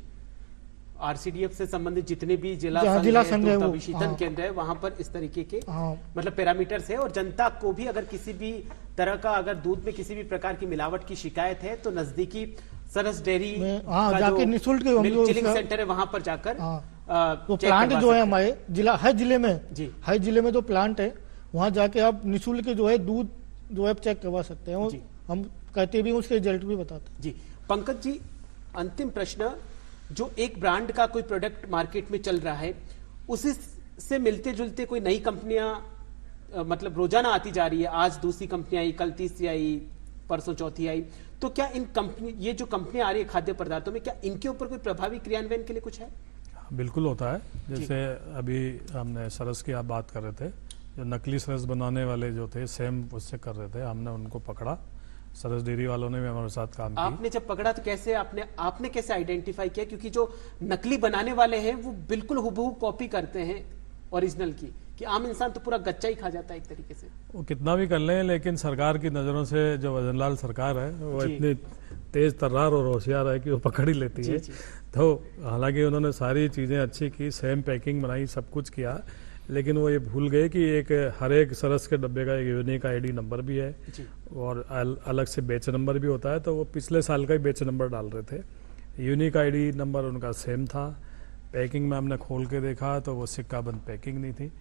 आरसीडीएफ से संबंधित जितने भी जिला संघ है, विशीतन केंद्र है, वहां पर इस तरीके के मतलब पैरामीटर्स है। और जनता को भी अगर किसी भी तरह का, अगर दूध में किसी भी प्रकार की मिलावट की शिकायत है तो नजदीकी सरस डेयरी जाके निःशुल्क चिलिंग सेंटर है, वहां पर जाकर तो प्लांट जो है हमारे हर जिले में जो प्लांट है, वहां जाके आप निःशुल्क जो है दूध जो है चेक करवा सकते हैं। हम कहते भी उसके रिजल्ट भी बताते हैं जी। पंकज जी, अंतिम प्रश्न, जो एक ब्रांड का कोई प्रोडक्ट मार्केट में चल रहा है, उसी से मिलते जुलते कोई नई कंपनियां मतलब रोजाना आती जा रही है, आज दूसरी कंपनी आई, कल तीसरी आई, परसों चौथी आई, तो क्या इन कंपनी, ये जो कंपनियां आ रही है खाद्य पदार्थों में, क्या इनके ऊपर कोई प्रभावी क्रियान्वयन के लिए कुछ है? बिल्कुल होता है। जैसे अभी हमने सरस की आप बात कर रहे थे, जो नकली सरस बनाने वाले जो थे सेम उससे कर रहे थे, हमने उनको पकड़ा। सरस डेयरी वालों ने भी हमारे साथ काम किया। आपने जब पकड़ा तो कैसे आपने कैसे आइडेंटिफाई किया? क्योंकि जो नकली बनाने वाले हैं वो बिल्कुल हुबहू कॉपी करते हैं ओरिजिनल की, कि आम इंसान तो पूरा गच्चा ही खा जाता है एक तरीके से। वो कितना भी कर लें, लेकिन सरकार की नजरों से जो भजनलाल सरकार है वो इतनी तेज तर्रार और होशियार है कि वो पकड़ ही लेती है। तो हालांकि उन्होंने सारी चीजें अच्छी की, सेम पैकिंग बनाई, सब कुछ किया, लेकिन वो ये भूल गए कि हर एक सरस के डब्बे का एक यूनिक आईडी नंबर भी है और अलग से बैच नंबर भी होता है। तो वो पिछले साल का ही बैच नंबर डाल रहे थे, यूनिक आईडी नंबर उनका सेम था। पैकिंग में हमने खोल के देखा तो वो सिक्का बंद पैकिंग नहीं थी।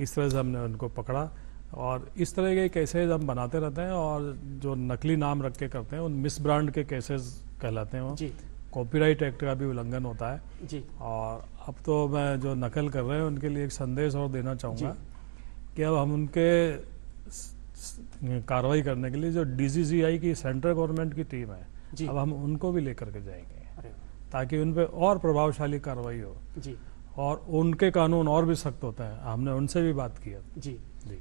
इस तरह से हमने उनको पकड़ा, और इस तरह के केसेज हम बनाते रहते हैं। और जो नकली नाम रख के करते हैं उन मिस ब्रांड के केसेस कहलाते हैं। वो कॉपीराइट एक्ट का भी उल्लंघन होता है जी। और अब तो मैं जो नकल कर रहे हैं उनके लिए एक संदेश और देना चाहूँगा कि अब हम उनके कार्रवाई करने के लिए जो DCGI की सेंट्रल गवर्नमेंट की टीम है, अब हम उनको भी लेकर के जाएंगे ताकि उन पे और प्रभावशाली कार्रवाई हो जी। और उनके कानून और भी सख्त होते हैं, हमने उनसे भी बात की है जी।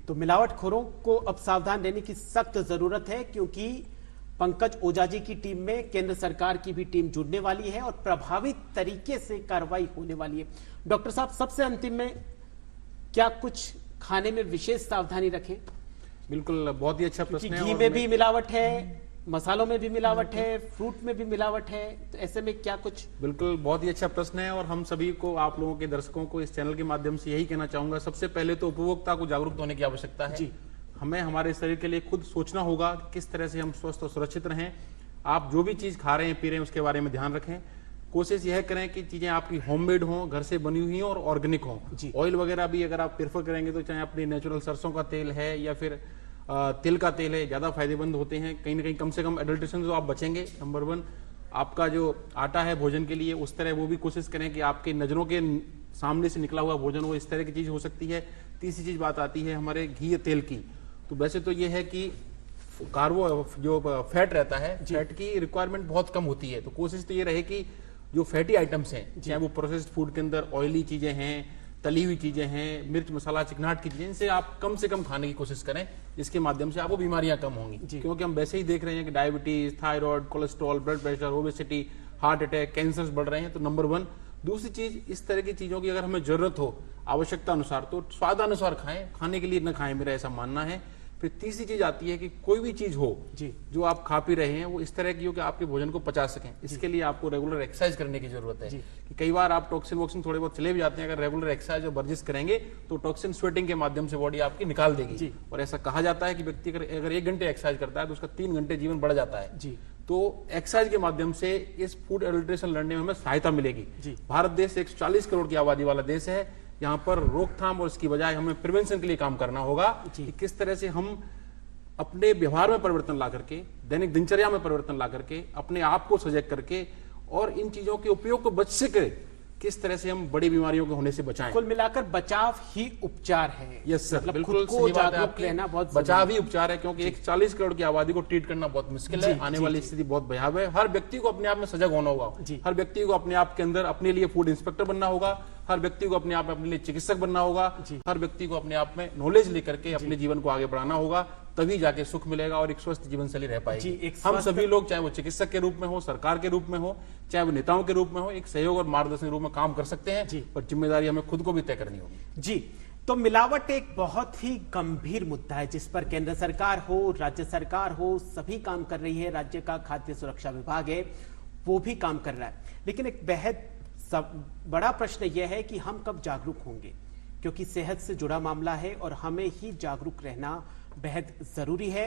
तो मिलावटखोरों को अब सावधान रहने की सख्त जरूरत है, क्योंकि पंकज ओझा जी की टीम में केंद्र सरकार की भी टीम जुड़ने वाली है और प्रभावी तरीके से कार्रवाई होने वाली है। डॉक्टर साहब, सबसे अंतिम में क्या कुछ खाने में विशेष सावधानी रखें? बिल्कुल, बहुत ही अच्छा प्रश्न है। घी में भी मिलावट है, मसालों में भी मिलावट है, फ्रूट में भी मिलावट है, तो ऐसे में क्या कुछ? बिल्कुल, बहुत ही अच्छा प्रश्न है। और हम सभी को, आप लोगों के दर्शकों को इस चैनल के माध्यम से यही कहना चाहूंगा, सबसे पहले तो उपभोक्ता को जागरूक होने की आवश्यकता है जी। हमें हमारे शरीर के लिए खुद सोचना होगा कि किस तरह से हम स्वस्थ और सुरक्षित रहें। आप जो भी चीज खा रहे हैं, पी रहे हैं, उसके बारे में ध्यान रखें। कोशिश यह करें कि चीजें आपकी होममेड हों, घर से बनी हुई और ऑर्गेनिक हों। ऑयल वगैरह भी अगर आप प्रेफर करेंगे तो चाहे अपनी नेचुरल सरसों का तेल है या फिर तिल का तेल है, ज्यादा फायदेमंद होते हैं। कहीं ना कहीं कम से कम एडल्ट्रेशन से आप बचेंगे। नंबर 1, आपका जो आटा है भोजन के लिए, उस तरह वो भी कोशिश करें कि आपके नजरों के सामने से निकला हुआ भोजन हो, इस तरह की चीज हो सकती है। तीसरी चीज बात आती है हमारे घी या तेल की। तो वैसे तो ये है कि कार्बो जो फैट रहता है, फैट की रिक्वायरमेंट बहुत कम होती है। तो कोशिश तो ये रहे कि जो फैटी आइटम्स हैं, चाहे वो प्रोसेस्ड फूड के अंदर ऑयली चीजें हैं, तली हुई चीजें हैं, मिर्च मसाला चिकनाहट की चीजें, इनसे आप कम से कम खाने की कोशिश करें, जिसके माध्यम से आपको बीमारियां कम होंगी। क्योंकि हम वैसे ही देख रहे हैं कि diabetes, thyroid, cholesterol, blood pressure, obesity, heart attack, cancers बढ़ रहे हैं। तो नंबर 1। दूसरी चीज, इस तरह की चीजों की अगर हमें जरूरत हो आवश्यकता अनुसार, तो स्वादानुसार खाएं, खाने के लिए न खाएं, मेरा ऐसा मानना है। फिर तीसरी चीज आती है कि कोई भी चीज हो जो आप खा पी रहे हैं वो इस तरह की हो कि आपके भोजन को पचा सकें। इसके लिए आपको रेगुलर एक्सरसाइज करने की जरूरत है। कि कई बार आप टॉक्सिन वॉक्सिन थोड़े बहुत चले भी जाते हैं, अगर रेगुलर एक्सरसाइज और वर्जिश करेंगे तो टॉक्सिन स्वेटिंग के माध्यम से बॉडी आपकी निकाल देगी। और ऐसा कहा जाता है कि व्यक्ति अगर 1 घंटे एक्सरसाइज करता है तो उसका 3 घंटे जीवन बढ़ जाता है। तो एक्सरसाइज के माध्यम से इस फूड एडल्ट्रेशन लड़ने में हमें सहायता मिलेगी। भारत देश 140 करोड़ की आबादी वाला देश है। यहाँ पर रोकथाम और इसकी बजाय हमें प्रिवेंशन के लिए काम करना होगा कि किस तरह से हम अपने व्यवहार में परिवर्तन ला करके, दैनिक दिनचर्या में परिवर्तन ला करके, अपने आप को सजग करके और इन चीजों के उपयोग को बच सके, किस तरह से हम बड़ी बीमारियों के होने से बचाएं। कुल मिलाकर बचाव ही उपचार है। यस सर, मतलब बिल्कुल खुद को सही बात है जागरूक आपकी। रहना बहुत बचाव ही उपचार है, क्योंकि 140 करोड़ की आबादी को ट्रीट करना बहुत मुश्किल है। आने वाली स्थिति बहुत भयावह है। हर व्यक्ति को अपने आप में सजग होना होगा। हर व्यक्ति को अपने आप के अंदर अपने लिए फूड इंस्पेक्टर बनना होगा। हर व्यक्ति को अपने आप में अपने लिए चिकित्सक बनना होगा। हर व्यक्ति को अपने आप में नॉलेज लेकर के अपने जीवन को आगे बढ़ाना होगा, तभी जाके सुख मिलेगा और एक स्वस्थ जीवन शैली रह पाएगी। हम सभी लोग, चाहे वो चिकित्सक के रूप में हो, सरकार के रूप में हो, चाहे वो नेताओं के रूप में हो, एक सहयोग और मार्गदर्शन के रूप में काम कर सकते हैं। पर जिम्मेदारी हमें खुद को भी तय करनी होगी। जी, तो मिलावट एक बहुत ही गंभीर मुद्दा है जिस पर केंद्र सरकार हो, राज्य सरकार हो, सभी काम कर रही है। राज्य का खाद्य सुरक्षा विभाग है, वो भी काम कर रहा है। लेकिन एक बेहद बड़ा प्रश्न यह है कि हम कब जागरूक होंगे, क्योंकि सेहत से जुड़ा मामला है और हमें ही जागरूक रहना बेहद जरूरी है।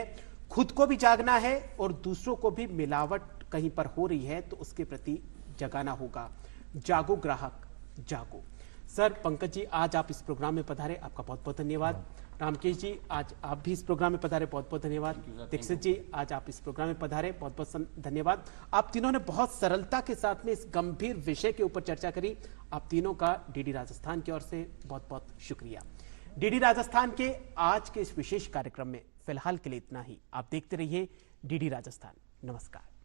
खुद को भी जागना है और दूसरों को भी मिलावट कहीं पर हो रही है तो उसके प्रति जगाना होगा। जागो ग्राहक जागो। सर, पंकज जी, आज आप इस प्रोग्राम में पधारे, आपका बहुत बहुत धन्यवाद। रामकेश जी, आज आप भी इस प्रोग्राम में पधारे, बहुत बहुत धन्यवाद। दीक्षित जी, आज आप इस प्रोग्राम में पधारे, बहुत बहुत धन्यवाद। आप तीनों ने बहुत सरलता के साथ में इस गंभीर विषय के ऊपर चर्चा करी। आप तीनों का डीडी राजस्थान की ओर से बहुत बहुत शुक्रिया। डीडी राजस्थान के आज के इस विशेष कार्यक्रम में फिलहाल के लिए इतना ही। आप देखते रहिए डीडी राजस्थान। नमस्कार।